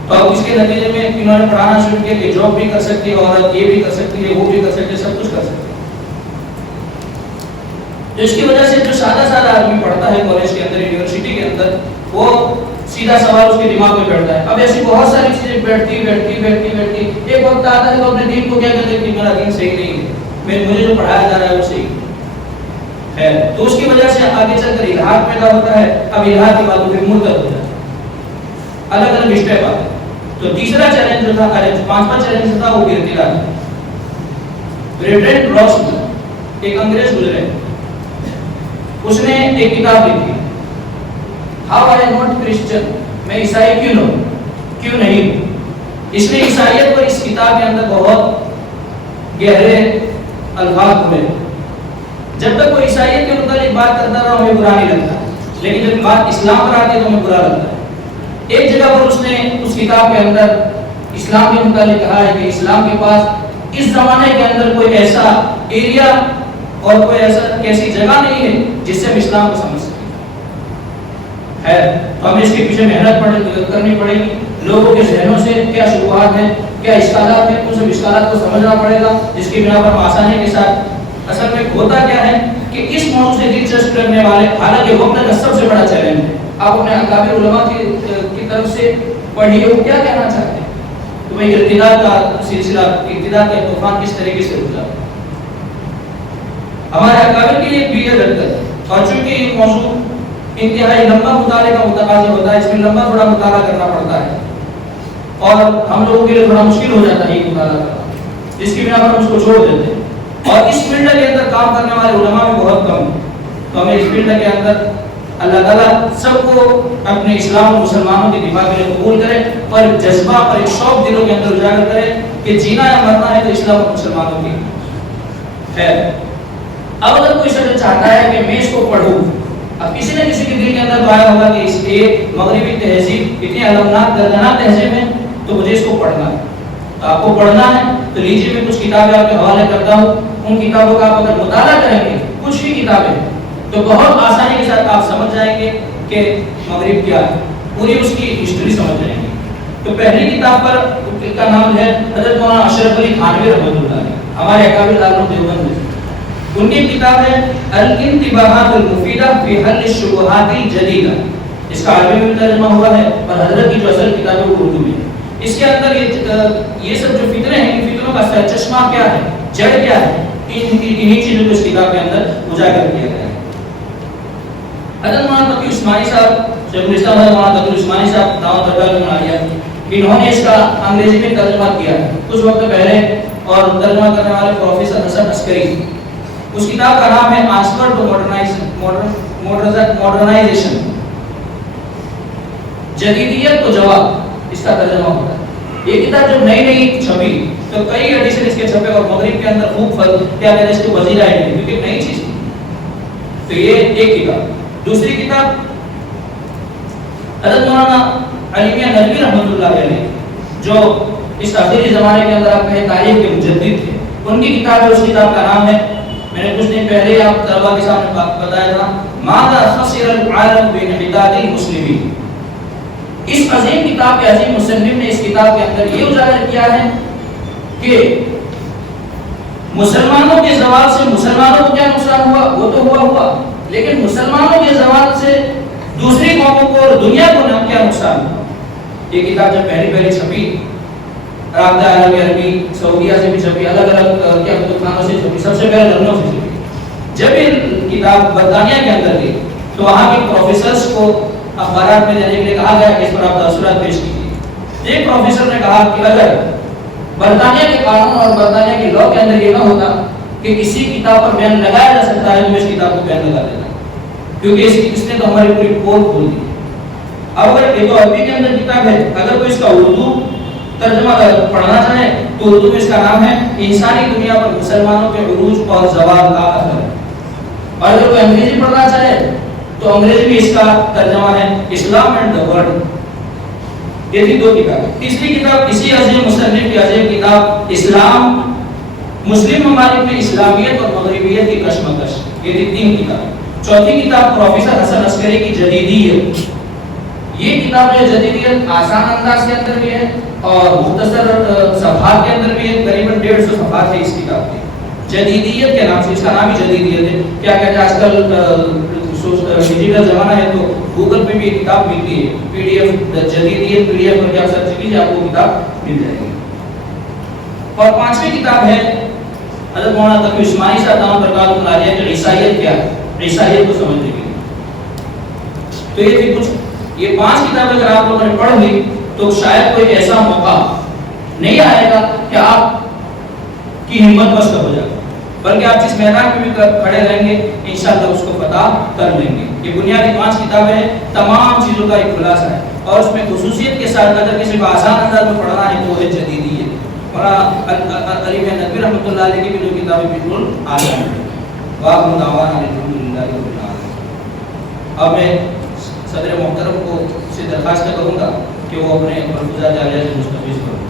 تو اب اس کے نتیجے میں انہوں نے پڑھانا شروع کیا کہ جاب بھی کر سکتی ہے عورت، یہ بھی کر سکتی ہے، وہ بھی کر سکتی ہے، سب کچھ کر سکتی ہے. تو اس کی وجہ سے جو سادہ سادہ آدمی پڑھتا ہے کالج کے اندر، یونیورسٹی کے اندر، وہ سیدھا سوال اس کے دماغ میں بیٹھتا ہے. اب ایسی بہت ساری چیزیں بیٹھتی ایک وقت آتا ہے تو اپنے دین کو کیا کہتے ہیں کہ میرا دین صحیح نہیں ہے، مجھے جو پڑھایا جا رہا ہے وہ صحیح ہے. تو اس کی وجہ سے آگے چل کر الحاد پیدا ہوتا ہے. اب الحاد کے بعد پھر مرتد ہوتا ہے. الگ الگ اسٹیپ آتے ہیں. تو تیسرا چیلنج جو تھا، 5واں چیلنج تھا وہ ارتقا. برٹرینڈ راسل ایک انگریز گزرے، اس نے ایک کتاب لکھی how I am not Christian, میں عیسائی کیوں نہیں. اس نے عیسائیت پر اس کتاب کے اندر بہت گہرے الفاظ ہوئے. جب تک وہ عیسائیت کے متعلق بات کرتا رہا ہمیں برا نہیں لگتا، لیکن جب بات اسلام پر آتی ہے تو ہمیں برا لگتا ہے. ایک جگہ پر اس نے اس کتاب کے اندر اسلام کے متعلق کہا ہے کہ اسلام کے پاس اس زمانے کے اندر کوئی ایسا ایریا اور کوئی ایسی جگہ نہیں ہے جس سے ہم اسلام کو سمجھ سکیں. ہے تو ہمیں اس کے پیچھے محنت کرنی پڑے گی. لوگوں کے ذہنوں سے کیا شبہات ہیں، کیا اشکالات ہیں، ان سب اشکالات کو سمجھنا پڑے گا، جس کی بنا پر ہم آسانی کے ساتھ. اصل میں ہوتا کیا ہے کہ اس موضوع سے دلچسپ رکھنے والے، حالانکہ وقت کا سب سے بڑا چیلنج ہے. آپ اپنے اکابر علماء کی طرف سے پڑھیے وہ کیا کہنا چاہتے ہیں. تو بھائی ارتداد کا سلسلہ، ارتداد کا طوفان کس طریقے سے گزرا. ہمارے اکابر کے لیے پیریڈ رکھتا ہے، اور چونکہ یہ موضوع انتہائی لمبا مطالعے کا متقاضی ہوتا ہے، اس میں لمبا تھوڑا مطالعہ کرنا پڑتا ہے، اور ہم لوگوں کے لیے تھوڑا مشکل ہو جاتا ہے یہ مطالعہ کرنا، جس کی بنا پر ہم اس کو چھوڑ دیتے ہیں. اور اس فیلڈ کے اندر کام کرنے والے علماء بھی بہت کم ہیں. تو ہمیں اس فیلڈ کے اندر اللہ تعالیٰ سب کو اپنے اسلام اور مسلمانوں کے دفاع کے لیے قبول کرے، اور جذبہ اور ایک شوق دلوں کے اندر اجاگر کرے کہ جینا یا مرنا ہے تو اسلام اور مسلمانوں کی ہے. اب اگر کوئی شخص چاہتا ہے کہ میں اس کو پڑھوں، اب کسی نہ کسی کے دل کے اندر تو آیا ہوگا کہ اس ایک مغربی تہذیب اتنی المناک دردناک تہذیب ہے تو مجھے اس کو پڑھنا ہے. تو آپ کو پڑھنا ہے تو لیجیے میں کچھ کتابیں آپ کے حوالے کرتا ہوں. ان کتابوں کا آپ اگر مطالعہ کریں گے، کچھ بھی کتابیں، تو بہت آسانی کے ساتھ آپ سمجھ جائیں گے کہ مغرب کیا ہے، پوری اس کی ہسٹری سمجھ جائیں گے. تو پہلی کتاب پر کا نام ہے حضرت مولانا اشرف علی تھانوی رحمۃ اللہ علیہ، ہمارے اکابر دارالعلوم دیوبند میں. ان کی کتاب ہے الانتباہات المفیدہ فی حل الشبہات الجدیدہ. اس کا عربی میں ترجمہ ہوا ہے، اور حضرت کی جو اصل کتاب ہے وہ اردو میں. اس کے اندر یہ سب جو فتنے ہیں، ان فتنوں کا چشمہ کیا ہے، جڑ کیا ہے، انہی چیزوں کو اس کتاب کے اندر اجاگر کیا گیا ہے. حضرت مولانا تقی عثمانی صاحب، شیخ الاسلام حضرت مولانا تقی عثمانی صاحب دعوت درگاہ میں آیا، انہوں نے اس کا انگریزی میں ترجمہ کیا کچھ وقت پہلے، اور ترجمہ کرنے والے پروفیسر حسن عسکری. اس کتاب کا نام ہے آنسر ٹو मॉडर्नाइजेशन, जदीदियत को जवाब, इसका तर्जुमा होता है। ये किताब जब नई नई छपी तो कई एडिशन इसके छपे और मगरिब के अंदर खूब क्या कहते हैं इसको वजीरा है, क्योंकि नई चीज थी। तो ये एक किताब। दूसरी किताब हज़रत मौलाना अली मियां नदवी रहमतुल्लाह अलैह, जो इस आखिरी ज़माने के अंदर आप कहें तारीख के मुजद्दिद थे, उनकी किताब है। उस किताब का नाम है, मैंने कुछ दिन पहले आप तलबा के सामने बताया था, माज़ा खसिरल आलम बिनहिदातिल मुस्लिमीन। इस अजीम किताब के अजीम मुसन्निफ ने इस किताब के अंदर ये उजागर किया है कि मुसलमानों के ज़वाल से मुसलमानों को क्या नुकसान हुआ, वो तो हुआ, लेकिन मुसलमानों के ज़वाल से दूसरी कौमों को और दुनिया को ना क्या नुकसान हुआ। ये किताब जब पहली छपी, राब्ता अरबी सऊदीया से भी छपी, अलग अलग क्या खानों से छपी, सबसे पहले लखनऊ से छपी। जब ये किताब बरतानिया के अंदर गई तो वहाँ के प्रोफेसर्स को अखबारात में देने के लिए कहा गया कि इस पर आप तअस्सुरात पेश कीजिए। एक प्रोफेसर ने कहा कि अगर बरतानिया के कानून और बरतानिया के लॉ के अंदर ये ना होता कि किसी किताब पर बैन लगाया जा सकता है, तो इस किताब को बैन लगा देता, क्योंकि इसने तो हमारी पूरी पोल खोल दी। अब अगर ये तो अरबी के अंदर किताब है, अगर कोई इसका उर्दू तर्जुमा पढ़ना चाहे तो उर्दू में इसका नाम है इंसानी दुनिया पर मुसलमानों के उरूज और ज़वाल का असर। और अगर कोई अंग्रेजी पढ़ना चाहे तो अंग्रेजी में इसका तर्जुमा है इस्लाम एंड द वर्ल्ड। ये थी दो किताब। तीसरी किताब इसी अजीम मुसन्निफ की अजीम किताब इस्लाम, मुस्लिम ममालिक में इस्लामियत और मगरिबियत की कशमकश। ये थी तीन किताब। चौथी किताब प्रोफेसर हसन अस्करी की जदीदियत। ये किताब जो जदीदियत आसान अंदाज के अंदर भी है और मुख्तसर सफ़हात के अंदर भी है, करीबन 150 सफ़हात है इस किताब की। जदीदियत के नाम से, इसका नाम ही जदीदियत है। क्या कहते हैं आजकल डिजिटल जमाना है तो गूगल पे भी किताब मिलती है, पीडीएफ जदीदियत पीडीएफ करके आप सर्च कीजिए, आपको किताब मिल जाएगी। और पांचवी किताब है हज़रत मौलाना तकी उस्मानी साहब नाम बरकातुल्लाह अलैह की ईसाइयत क्या है, ईसाइयत को समझने के लिए। तो ये थी कुछ, ये 5 किताबें अगर आप लोगों ने पढ़ ली तो शायद कोई ऐसा मौका नहीं आएगा कि आप की हिम्मत मस्त हो जाए, बल्कि आप जिस मैदान में भी खड़े रहेंगे इंशाअल्लाह उसको फतह कर लेंगे। ये बुनियादी 5 किताबें हैं, तमाम चीज़ों का एक खुलासा है और उसमें खुसूसियत के साथ अगर किसी को आसान अंदाज में पढ़ना है तो है जदीदियत। और अली मियां नदवी रहमतुल्लाह अलैह की भी जो किताबें बिल्कुल आसान है। वाह दावाना अल्हम्दुलिल्लाह रब्बिल आलमीन। अब मैं सदर मोहतरम को से दरखास्त करूँगा कि वो अपने मलफूज़ात जालिया से मुस्तफ़ीज़ करें।